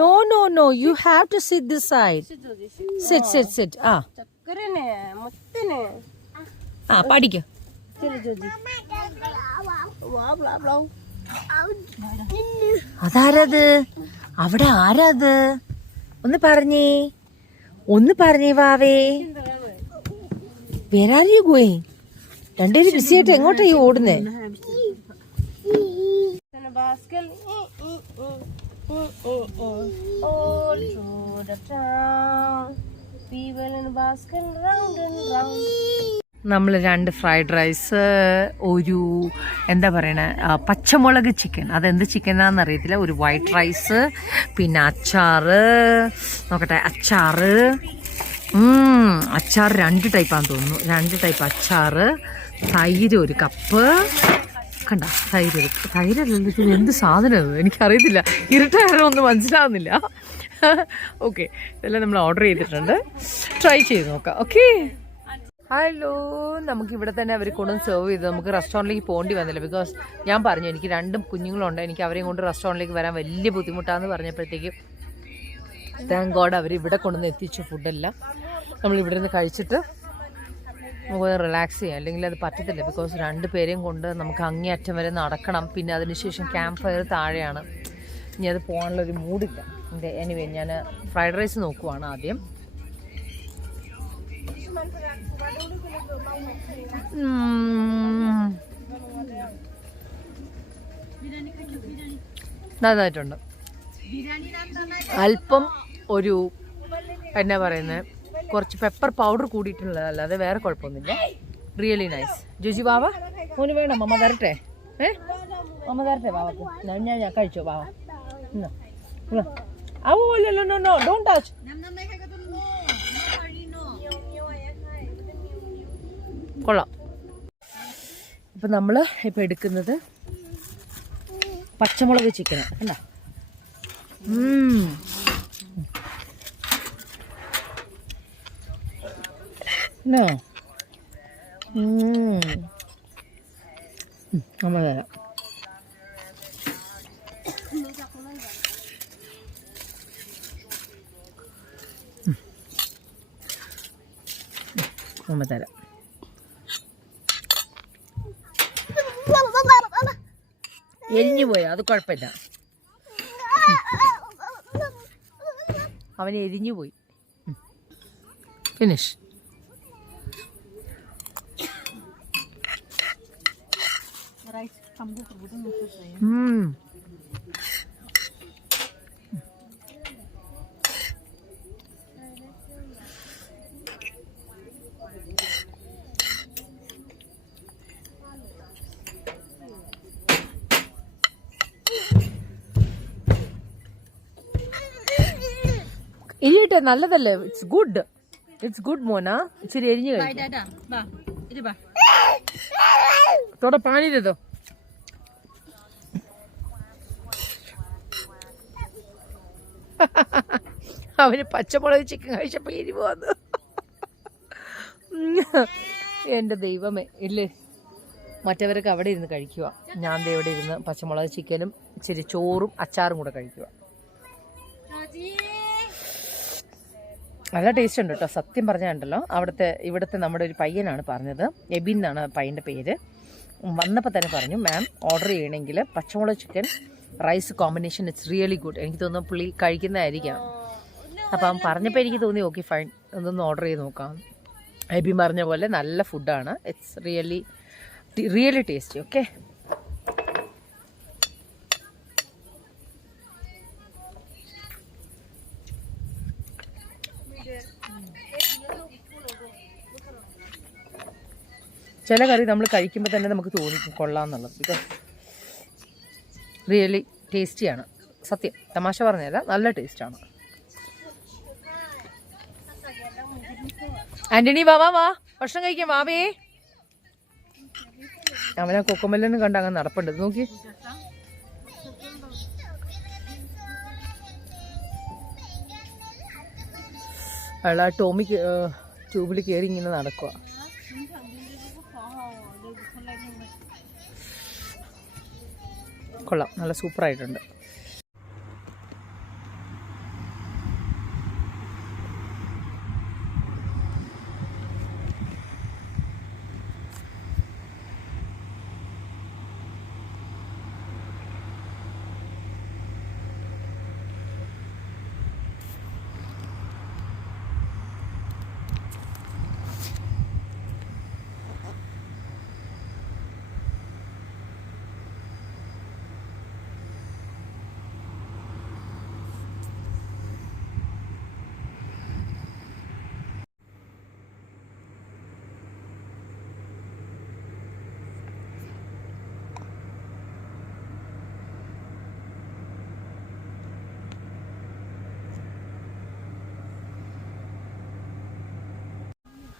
No, no, no. You have to sit this side. Sit, sit, sit. ചക്കരനെ മുത്തനെ പാടിക്കോ. चलो जोजी वाह ब्ला ब्ला അതാരത്? അവിടെ ആരാത്? ഒന്ന് പറഞ്ഞേ വാവേ. വേറെ ആരെയും ഗോയിങ്? രണ്ടുപേരും ബിസി ആയിട്ട് എങ്ങോട്ടാ ഈ ഓടുന്നേ? basket all through the town people in a basket round and round. നമ്മൾ 2 ഫ്രൈഡ് റൈസ്, ഒരു എന്താ പറയണ പച്ചമുളക് ചിക്കൻ, അതെന്ത് ചിക്കനാന്ന് അറിയത്തില്ല, ഒരു വൈറ്റ് റൈസ്, പിന്നെ അച്ചാറ് നോക്കട്ടെ, അച്ചാറ് 2 ടൈപ്പാന്ന് തോന്നുന്നു, 2 ടൈപ്പ് അച്ചാറ്, തൈര് 1 കപ്പ്. കണ്ട തൈരല്ലല്ലോ, എന്ത് സാധനം എനിക്കറിയത്തില്ല, ഇരുട്ടായാലും ഒന്നും മനസ്സിലാവുന്നില്ല. ഓക്കെ, ഇതെല്ലാം നമ്മൾ ഓർഡർ ചെയ്തിട്ടുണ്ട്, ട്രൈ ചെയ്ത് നോക്കാം. Okay, hello. നമുക്ക് ഇവിടെ തന്നെ അവർ കൊണ്ടുവന്ന് സെർവ് ചെയ്ത് നമുക്ക് റെസ്റ്റോറൻറ്റിലേക്ക് പോകേണ്ടി വന്നില്ല. ബിക്കോസ് ഞാൻ പറഞ്ഞു എനിക്ക് 2 കുഞ്ഞുങ്ങളുണ്ട്, എനിക്ക് അവരെയും കൊണ്ട് റെസ്റ്റോറൻറ്റിലേക്ക് വരാൻ വലിയ ബുദ്ധിമുട്ടാന്ന് പറഞ്ഞപ്പോഴത്തേക്കും താങ്ക് ഗോഡ് അവർ ഇവിടെ കൊണ്ടുവന്ന് എത്തിച്ചു ഫുഡെല്ലാം. നമ്മൾ ഇവിടെ നിന്ന് കഴിച്ചിട്ട് നമുക്ക് റിലാക്സ് ചെയ്യാം, അല്ലെങ്കിൽ അത് പറ്റത്തില്ല. ബിക്കോസ് 2 പേരെയും കൊണ്ട് നമുക്ക് അങ്ങേയറ്റം വരെ നടക്കണം, പിന്നെ അതിനുശേഷം ക്യാമ്പ് ഫയർ താഴെയാണ്. ഇനി അത് പോകാനുള്ളൊരു മൂഡില്ല. എനിവേ ഞാൻ ഫ്രൈഡ് റൈസ് നോക്കുവാണ് ആദ്യം. നന്നായിട്ടുണ്ട്. അല്പം ഒരു എന്നാ പറയുന്നത്, കുറച്ച് പെപ്പർ പൗഡർ കൂടിയിട്ടുള്ളതല്ലാതെ വേറെ കുഴപ്പമൊന്നുമില്ല. Really nice. ജുജി ബാവ മോന് വേണം, മമ്മ തരട്ടെ? മമ്മ തരട്ടെ ബാവക്ക്? ഞാൻ കഴിച്ചോ ബാവ? No don't touch. കൊള്ളാം. ഇപ്പം നമ്മൾ ഇപ്പം എടുക്കുന്നത് പച്ചമുളക് ചിക്കനാണ്. കണ്ട നമ്മൾ തരാം. നമ്മൾ തരാം. എരിഞ്ഞു പോയോ? അത് കുഴപ്പമില്ല, അവന് എരിഞ്ഞു പോയി. ഫിനിഷ്. എരിയട്ടെ, നല്ലതല്ലേ? ഇറ്റ്സ് ഗുഡ് മോന. ഇച്ചിരി എരിഞ്ഞു കഴിക്കും. തോടെ പാനിരതോ? അവന് പച്ചമുളക് ചിക്കൻ കഴിച്ചപ്പോ എരിവ് വന്നു. എൻ്റെ ദൈവമേ. ഇല്ലേ, മറ്റവരൊക്കെ അവിടെ ഇരുന്ന് കഴിക്കുക, ഞാൻ ദേ ഇവിടെ ഇരുന്ന് പച്ചമുളക് ചിക്കനും ഇച്ചിരി ചോറും അച്ചാറും കൂടെ കഴിക്കുക. നല്ല ടേസ്റ്റ് ഉണ്ട് കേട്ടോ, സത്യം പറഞ്ഞുണ്ടല്ലോ. ഇവിടുത്തെ നമ്മുടെ ഒരു പയ്യനാണ് പറഞ്ഞത്, എബിൻ എന്നാണ് പയ്യൻ്റെ പേര്. വന്നപ്പോൾ തന്നെ പറഞ്ഞു, മാം ഓർഡർ ചെയ്യണമെങ്കിൽ പച്ചമുളക് chicken rice combination it's really good. എനിക്ക് തോന്നുന്നു പുള്ളി കഴിക്കുന്നതായിരിക്കാം. അപ്പം അവൻ പറഞ്ഞപ്പോൾ എനിക്ക് തോന്നി ഓക്കെ ഫൈൻ, ഒന്നൊന്ന് ഓർഡർ ചെയ്ത് നോക്കാം. എബിൻ പറഞ്ഞ പോലെ നല്ല ഫുഡാണ്, ഇറ്റ്സ് റിയലി ടേസ്റ്റി. ഓക്കെ, ചില കറി നമ്മൾ കഴിക്കുമ്പോൾ തന്നെ നമുക്ക് തോന്നിക്കും കൊള്ളാമെന്നുള്ളത്. ബിക്കോസ് റിയലി ടേസ്റ്റിയാണ്, സത്യം തമാശ പറഞ്ഞതല്ല, നല്ല ടേസ്റ്റാണ്. ആൻ്റണി വാ ഭക്ഷണം കഴിക്കാം വാവേ. അവനെ കൊക്കമല്ലനും കണ്ട് അങ്ങനെ നടപ്പുണ്ട്, നോക്കി. അയാൾ ആ ടോമിക്ക് ട്യൂബിൽ കയറി ഇങ്ങനെ നടക്കുക. കൊള്ളാം, നല്ല സൂപ്പറായിട്ടുണ്ട്.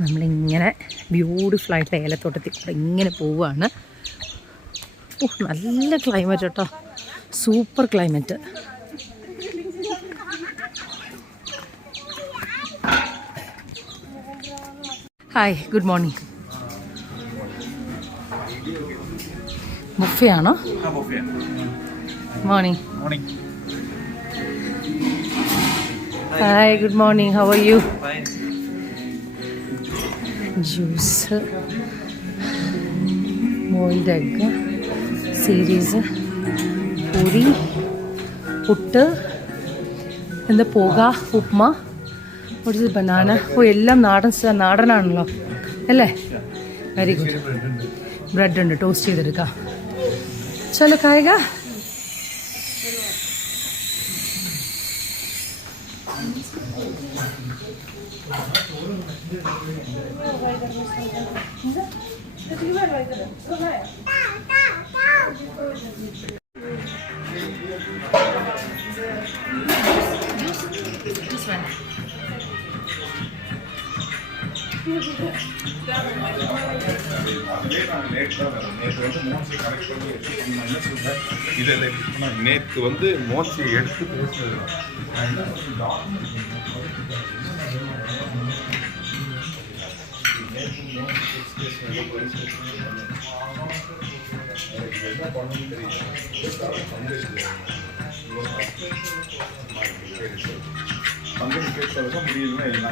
നമ്മളിങ്ങനെ ബ്യൂട്ടിഫുൾ ആയിട്ടുള്ള ഏലത്തോട്ടത്തിൽ കൂടെ ഇങ്ങനെ പോവുകയാണ്. നല്ല ക്ലൈമറ്റ് കേട്ടോ, super climate. Hi, good morning. Buffet ആണോ? Morning. Hi, good morning. How are you? Juice, boiled egg, cereals, puri, puttu, എന്താ പോക, ഉപ്മ, ഒരു ബനാന. എല്ലാം നാടനാണല്ലോ അല്ലേ? Very good. ബ്രെഡ് ഉണ്ട്, ടോസ്റ്റ് ചെയ്തെടുക്കാം. ചലോ കായക. நேற்று வந்து மோட்சி எடுத்து பேசுறது முடியலன்னா என்ன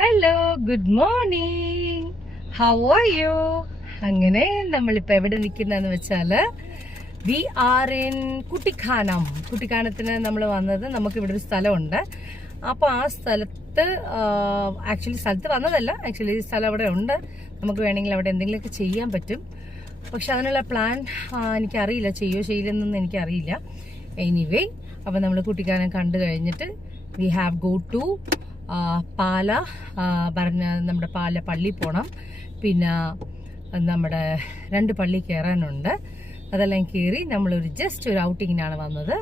hello, good morning. How are U? അങ്ങനെ നമ്മളിപ്പോൾ എവിടെ നിൽക്കുന്നതെന്ന് വെച്ചാൽ വി ആർ ഇൻ കുട്ടിക്കാനം. കുട്ടിക്കാനത്തിന് നമ്മൾ വന്നത്, നമുക്കിവിടെ ഒരു സ്ഥലമുണ്ട്. അപ്പോൾ ആ സ്ഥലത്ത് സ്ഥലത്ത് വന്നതല്ല, സ്ഥലം അവിടെ ഉണ്ട്. നമുക്ക് വേണമെങ്കിൽ അവിടെ എന്തെങ്കിലുമൊക്കെ ചെയ്യാൻ പറ്റും. പക്ഷെ അതിനുള്ള പ്ലാൻ എനിക്കറിയില്ല, ചെയ്യില്ലെന്നൊന്നും എനിക്കറിയില്ല. എനിവേ, അപ്പോൾ നമ്മൾ കുട്ടിക്കാനം കണ്ടു കഴിഞ്ഞിട്ട് വി ഹാവ് ഗോ ടു പാല. നമ്മുടെ പാല പള്ളി പോകണം. പിന്നെ നമ്മുടെ 2 പള്ളി കയറാനുണ്ട്. അതെല്ലാം കയറി നമ്മളൊരു ജസ്റ്റ് ഒരു ഔട്ടിങ്ങിനാണ് വന്നത്.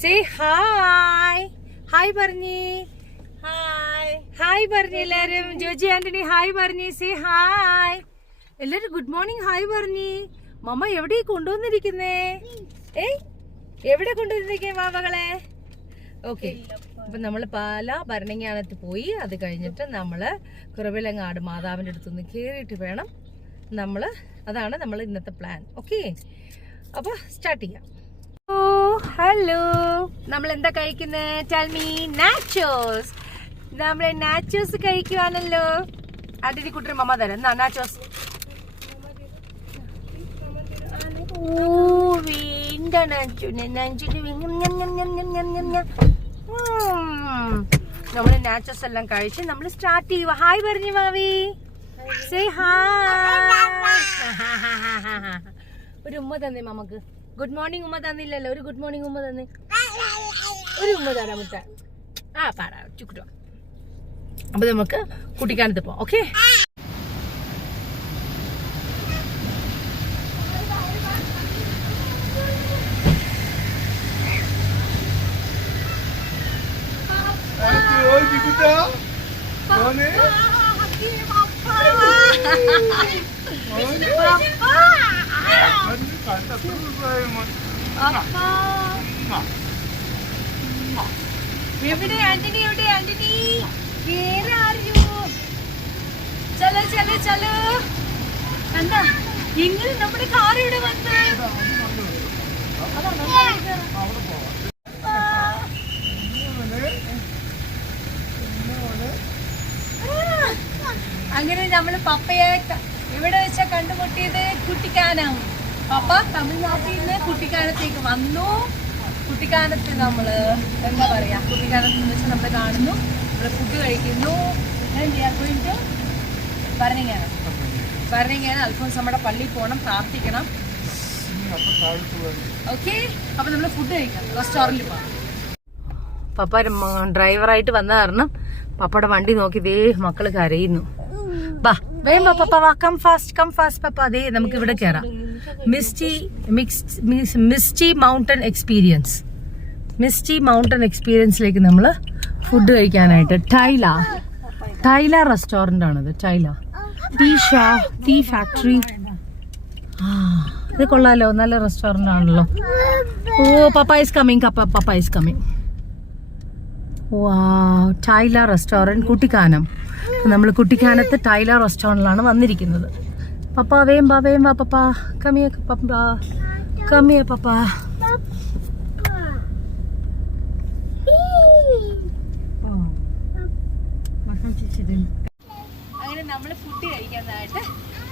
Say hi. ഹായ് പറഞ്ഞേ. ഹായ്. ഹായ് പറഞ്ഞു എല്ലാരും. ജോജി ആന്റണി ഹായ് പറഞ്ഞു. സേ ഹായ് എല്ലാരും. ഗുഡ് മോർണിംഗ് ഹായ് പറഞ്ഞു. മമ്മ എവിടെ കൊണ്ടുവന്നിരിക്കുന്നേ? ഏയ് എവിടെ കൊണ്ടുവന്നിരിക്കേ മാമകളെ? ഓക്കെ, അപ്പൊ നമ്മള് പാല ഭരണങ്ങാനത്ത് പോയി. അത് കഴിഞ്ഞിട്ട് നമ്മള് കുറവിലങ്ങാട് മാതാവിന്റെ അടുത്തുനിന്ന് കേറിയിട്ട് വേണം നമ്മള്, അതാണ് നമ്മൾ ഇന്നത്തെ പ്ലാൻ. ഓക്കെ, അപ്പൊ സ്റ്റാർട്ട് ചെയ്യാം. ഓ ഹലോ, നമ്മൾ എന്താ കഴിക്കുന്നത്? Tell me. നാച്ചോസ്. നമ്മള് നാച്ചോസ് കഴിക്കുവാണല്ലോ. അതിന് കുട്ടി മമ്മ തരാം. എന്നാ നാച്ചോസ്? ഓ വേണ്ട നാച്ചുനെ, നമ്മള് നാച്ചോസ് എല്ലാം കഴിച്ച് നമ്മൾ സ്റ്റാർട്ട് ചെയ്യുക. ഹായ് പറഞ്ഞു മാവി. Say hi. ഒരു ഉമ്മ തന്നേ മമ്മക്ക്. ഗുഡ് മോർണിംഗ് ഉമ്മ തന്നില്ലല്ലോ. ഒരു ഗുഡ് മോർണിംഗ് ഉമ്മ തന്നേ. ഒരു ഉമ്മ തരാം മുട്ട. ആ പാടാ ചുക്കുട്ടോ. അപ്പൊ നമുക്ക് കുട്ടിക്കാനത്ത് പോവാം. ഓക്കെ, എവിടെ ആന്റണി? എവിടെ ആന്റണി? വേറെ ആരോ? ചലോ ചലോ ചലോ. എന്നാ എങ്ങനെ നമ്മുടെ കാർ ഇവിടെ വന്ന്? അങ്ങനെ നമ്മള് പപ്പയെ ഇവിടെ വെച്ചാ കണ്ടുമുട്ടിയത് കുട്ടിക്കാനം. പപ്പ തമിഴ്നാട്ടിൽ നിന്ന് കുട്ടിക്കാനത്തേക്ക് വന്നു. കുട്ടിക്കാനത്ത് നമ്മള് എന്താ പറയാ, കുട്ടിക്കാനത്ത് വെച്ച് നമ്മള് കാണുന്നു, നമ്മള് ഫുഡ് കഴിക്കുന്നു. ഭരണങ്ങാനം അൽഫോൻസ് നമ്മുടെ പള്ളിയിൽ പോകണം, പ്രാർത്ഥിക്കണം. ഓക്കെ, അപ്പൊ നമ്മള് ഫുഡ് കഴിക്കാം. റെസ്റ്റോറന്റിൽ പോകാം. പപ്പ ഡ്രൈവറായിട്ട് വന്ന കാരണം പപ്പയുടെ വണ്ടി നോക്കി ദേ മക്കള് കരയുന്നു. ബാ വേം പപ്പ വാ. കം ഫാസ്റ്റ് പപ്പ. അതേ നമുക്ക് ഇവിടെ കയറാം. മിസ്റ്റി മൗണ്ടൻ എക്സ്പീരിയൻസിലേക്ക് നമ്മള് ഫുഡ് കഴിക്കാനായിട്ട് ടൈല റെസ്റ്റോറന്റ് ആണത്. Tea factory. ഇത് കൊള്ളാലോ, നല്ല റെസ്റ്റോറന്റ് ആണല്ലോ. ഓ papa is coming. Papa is coming. വാ, ടൈല റെസ്റ്റോറന്റ് കുട്ടിക്കാനം. നമ്മൾ കുട്ടിക്കാനത്ത് ടൈല റെസ്റ്റോറന്റിലാണ് വന്നിരിക്കുന്നത്. പപ്പ വേം വാ പപ്പ. കമ്മിയ പപ്പ. അങ്ങനെ നമ്മള് ഫുഡ് കഴിക്കാനായിട്ട്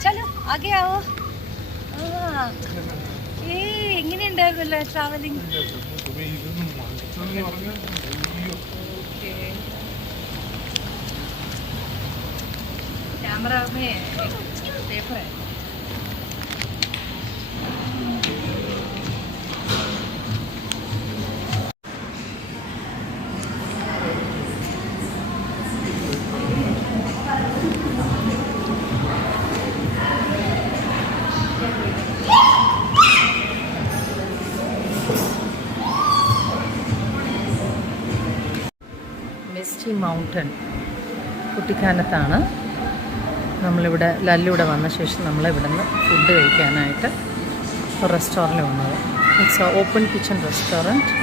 ചലോ ആകെ ആവോ. എങ്ങനെയുണ്ടായിരുന്നല്ലോ ട്രാവലിംഗ്? कैमरा में पेपर है. മിസ്റ്റി മൗണ്ടൻ കുട്ടിക്കാനത്താണ്. നമ്മളിവിടെ ലല്ലിവിടെ വന്ന ശേഷം നമ്മളിവിടെ നിന്ന് ഫുഡ് കഴിക്കാനായിട്ട് റെസ്റ്റോറൻറ്റിൽ വന്നത്. It's open kitchen restaurant.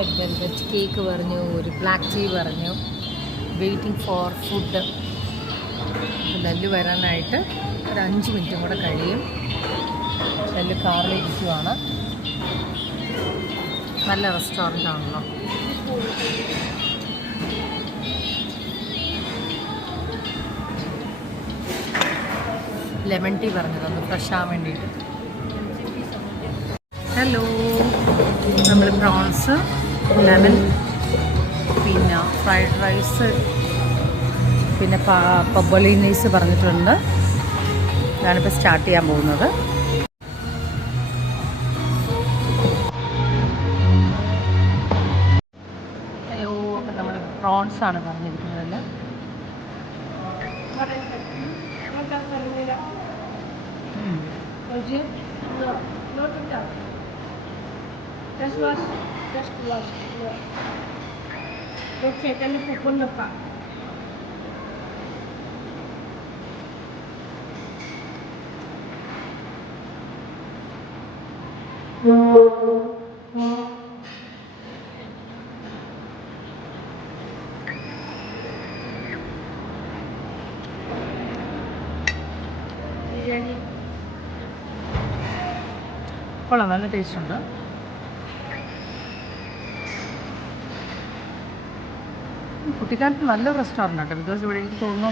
Red velvet cake പറഞ്ഞു, ഒരു ബ്ലാക്ക് ടീ പറഞ്ഞു. Waiting for food. ലല്ലു വരാനായിട്ട് ഒരു 5 മിനിറ്റും കൂടെ കഴിയും. ലല്ലു കാറിലിരിക്കുവാണ്. നല്ല റെസ്റ്റോറൻ്റ് ആണല്ലോ. ലെമൺ ടീ പറഞ്ഞു തന്നു ഫ്രഷ് ആവാൻ വേണ്ടിയിട്ട്. ഹലോ, നമ്മൾ പ്രോൺസ്, ലെമൺ, പിന്നെ ഫ്രൈഡ് റൈസ്, പിന്നെ ബൊളീനീസ് പറഞ്ഞിട്ടുണ്ട്. ഞാനിപ്പോൾ സ്റ്റാർട്ട് ചെയ്യാൻ പോകുന്നത്. പ്രോൺസ് ആണ് പറഞ്ഞിരിക്കുന്നതല്ല. കൊള്ളാം, നല്ല ടേസ്റ്റ് ഉണ്ട്. കുട്ടിക്കാലത്ത് നല്ലൊരു റെസ്റ്റോറൻ്റ് ആണ്. ബിക്കോസ് ഇവിടെ എനിക്ക് തോന്നുന്നു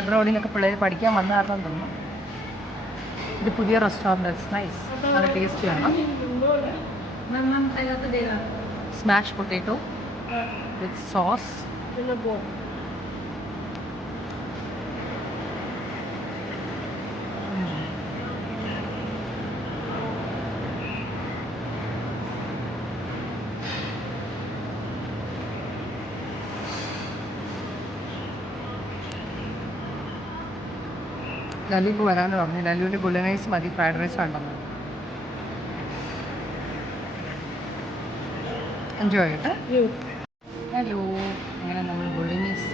എബ്രോഡിൽ നിന്നൊക്കെ പിള്ളേർ പഠിക്കാൻ വന്ന കാരണം തോന്നുന്നു ഇത് പുതിയ റെസ്റ്റോറൻറ്റ്. ഇറ്റ്സ് നൈസ്, നല്ല ടേസ്റ്റിയാണ്. സ്മാഷ് പൊട്ടേറ്റോ വിത്ത് സോസ്. ലല്ലുക്ക് വരാമെന്ന് പറഞ്ഞു. ലല്ലുവിൻ്റെ ബുള്ളനൈസ് മതി, ഫ്രൈഡ് റൈസ് വേണ്ടെന്ന്. എൻജോയ് ചെയ്യട്ടെ. ഹലോ, അങ്ങനെ നമ്മൾ ബുള്ളനൈസ്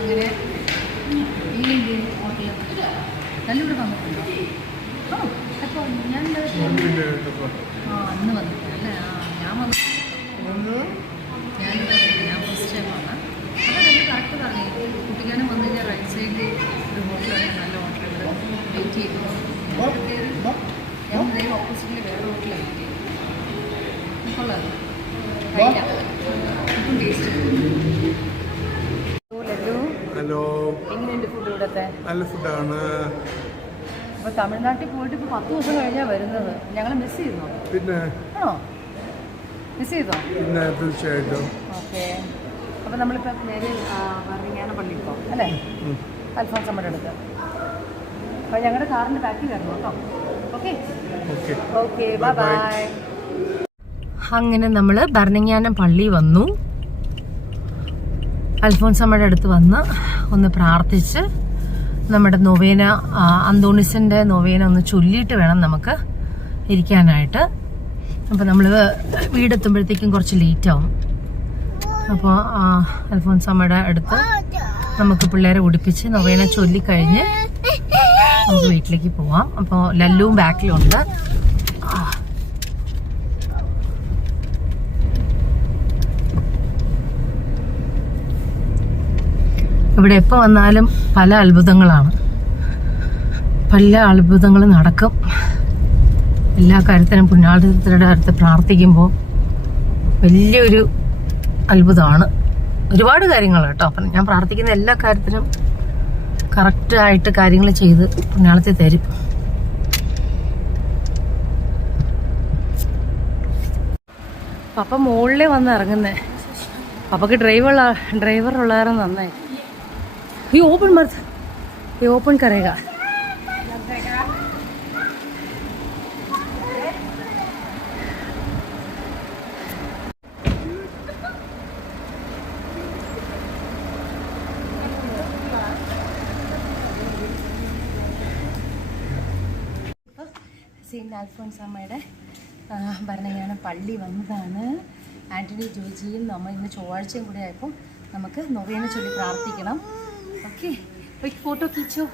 അങ്ങനെ ഈ ഹോട്ടലിൽ നല്ലൂടെ വന്നിട്ടുണ്ടോ? ഓ, അപ്പോൾ ഞാൻ അന്ന് വന്നിട്ടല്ലേ? ഞാൻ വന്നു. ഞാൻ ഫസ്റ്റ് ടൈമാണ്. അപ്പോൾ നമ്മൾ കറക്റ്റ് പറഞ്ഞു, കുട്ടിക്കാനം വന്നു കഴിഞ്ഞാൽ റൈറ്റ് സൈഡിൽ ഒരു ഹോട്ടലാണ്, നല്ല ഹോട്ടലുകൾ വെയിറ്റ് ചെയ്തു. ഞാൻ നേരെ ഓപ്പോസിറ്റിൽ വേറെ ഹോട്ടലിൽ വെയിറ്റ് ചെയ്തു. കൊള്ളാം, ഇപ്പം ടേസ്റ്റ്. ഹലോ, എങ്ങനെയുണ്ട് ഫുഡ് ഇവിടുത്തെ? നല്ല ഫുഡാണ്. അപ്പോൾ തമിഴ്നാട്ടിൽ പോയിട്ട് ഇപ്പോൾ 10 ദിവസം കഴിഞ്ഞാൽ വരുന്നത്. ഞങ്ങൾ മിസ് ചെയ്തോ? പിന്നെ ആണോ, മിസ് ചെയ്തോ? പിന്നെ തീർച്ചയായിട്ടും. ഓക്കെ, അപ്പോൾ നമ്മളിപ്പോൾ നേരെ പറഞ്ഞാണ് പള്ളിയിൽ പോകും അല്ലേ? അൽഫോൻസമ്മയുടെ അടുത്ത്. അപ്പോൾ ഞങ്ങളുടെ കാറിൻ്റെ ബാക്കിൽ വരണം കേട്ടോ. Okay okay okay, bye bye. അങ്ങനെ നമ്മൾ ഭരണങ്ങാനം പള്ളി വന്നു. അൽഫോൻസമ്മയുടെ അടുത്ത് വന്ന് ഒന്ന് പ്രാർത്ഥിച്ച് നമ്മുടെ നൊവേന, അന്തോണിസിൻ്റെ നൊവേന ഒന്ന് ചൊല്ലിയിട്ട് വേണം നമുക്ക് ഇരിക്കാനായിട്ട്. അപ്പോൾ നമ്മൾ വീടെത്തുമ്പോഴത്തേക്കും കുറച്ച് ലേറ്റാവും. അപ്പോൾ അൽഫോൻസമ്മയുടെ അടുത്ത് നമുക്ക് പിള്ളേരെ ഉടുപ്പിച്ച് നൊവേന ചൊല്ലിക്കഴിഞ്ഞ് നമുക്ക് വീട്ടിലേക്ക് പോവാം. അപ്പോൾ ലല്ലുവും ബാക്കിലുണ്ട്. ഇവിടെ എപ്പോൾ വന്നാലും പല അത്ഭുതങ്ങളാണ്, പല അത്ഭുതങ്ങൾ നടക്കും. എല്ലാ കാര്യത്തിനും പുണ്യാളത്തിൻ്റെ അടുത്ത് പ്രാർത്ഥിക്കുമ്പോൾ വലിയൊരു അത്ഭുതമാണ്. ഒരുപാട് കാര്യങ്ങൾ കേട്ടോ. അപ്പം ഞാൻ പ്രാർത്ഥിക്കുന്ന എല്ലാ കാര്യത്തിനും കറക്റ്റായിട്ട് കാര്യങ്ങൾ ചെയ്ത് പുണ്യാളത്തിൽ തരും. പപ്പ മുകളിലേ വന്ന് ഇറങ്ങുന്നേ. പപ്പക്ക് ഡ്രൈവർ ഉള്ളവരെ നന്നായി. ये ओपन मत, ये ओपन करेगा. സെയിൻറ്റ് അൽഫോൻസാമ്മയുടെ ഭരണങ്ങാനം പള്ളി വന്നതാണ്. ആൻ്റണി ജോജിയും നമ്മൾ ഇന്ന് ചൊവ്വാഴ്ചയും കൂടെ ആയപ്പോൾ നമുക്ക് നൊവേന ചൊല്ലി പ്രാർത്ഥിക്കണം. ഓക്കെ, ഒരു ഫോട്ടോ കിച്ചോ.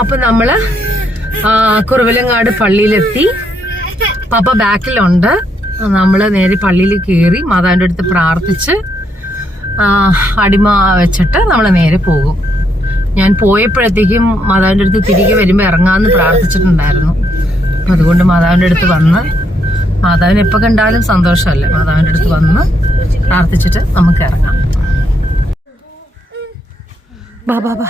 അപ്പൊ നമ്മള് കുറവിലങ്ങാട് പള്ളിയിലെത്തി. പപ്പ ബാക്കിലുണ്ട്. നമ്മള് നേരെ പള്ളിയിൽ കയറി മാതാവിന്റെ അടുത്ത് പ്രാർത്ഥിച്ച് അടിമ വെച്ചിട്ട് നമ്മള് നേരെ പോകും. ഞാൻ പോയപ്പോഴത്തേക്കും മാതാവിന്റെ അടുത്ത് തിരികെ വരുമ്പോ ഇറങ്ങാന്ന് പ്രാർത്ഥിച്ചിട്ടുണ്ടായിരുന്നു. അതുകൊണ്ട് മാതാവിന്റെ അടുത്ത് വന്ന്, മാതാവിനെ എപ്പോ കണ്ടാലും സന്തോഷമല്ലേ, മാതാവിന്റെ അടുത്ത് വന്ന് പ്രാർത്ഥിച്ചിട്ട് നമുക്ക് ഇറങ്ങാം. ബാ ബാ ബാ.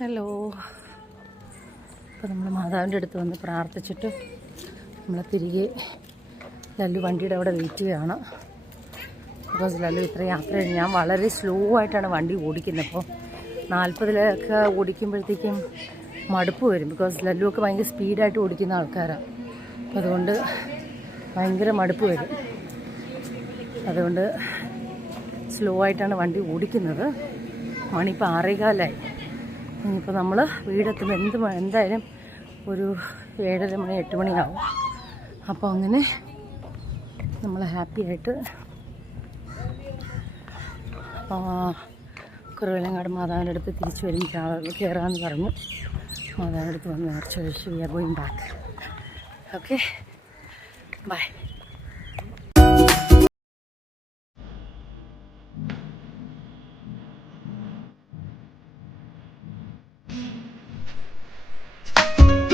ഹലോ. അപ്പോൾ നമ്മൾ മാതാവിൻ്റെ അടുത്ത് വന്ന് പ്രാർത്ഥിച്ചിട്ട് നമ്മൾ തിരികെ ലല്ലു വണ്ടിയുടെ അവിടെ വെയിറ്റ് ചെയ്യുകയാണ്. ബിക്കോസ് ലല്ലു ഇത്ര യാത്ര കഴിഞ്ഞ് ഞാൻ വളരെ സ്ലോ ആയിട്ടാണ് വണ്ടി ഓടിക്കുന്നത്. അപ്പോൾ 40-ലൊക്കെ ഓടിക്കുമ്പോഴത്തേക്കും മടുപ്പ് വരും. ബിക്കോസ് ലല്ലുവൊക്കെ ഭയങ്കര സ്പീഡായിട്ട് ഓടിക്കുന്ന ആൾക്കാരാണ്. അപ്പോൾ അതുകൊണ്ട് ഭയങ്കര മടുപ്പ് വരും. അതുകൊണ്ട് സ്ലോ ആയിട്ടാണ് വണ്ടി ഓടിക്കുന്നത്. മണിപ്പോൾ 6:15. ഇനിയിപ്പോൾ നമ്മൾ വീടെത്തുമ്പോൾ എന്തായാലും ഒരു 7:30 മണി 8 മണിയാവും. അപ്പോൾ അങ്ങനെ നമ്മൾ ഹാപ്പി ആയിട്ട് കുറവിലങ്ങാട് മാതാവിൻ്റെ അടുത്ത് തിരിച്ചു വരും കയറാമെന്ന് പറഞ്ഞു. മാതാവിൻ്റെ അടുത്ത് വന്ന് നേർച്ച കഴിച്ച് we are going back. Okay, by.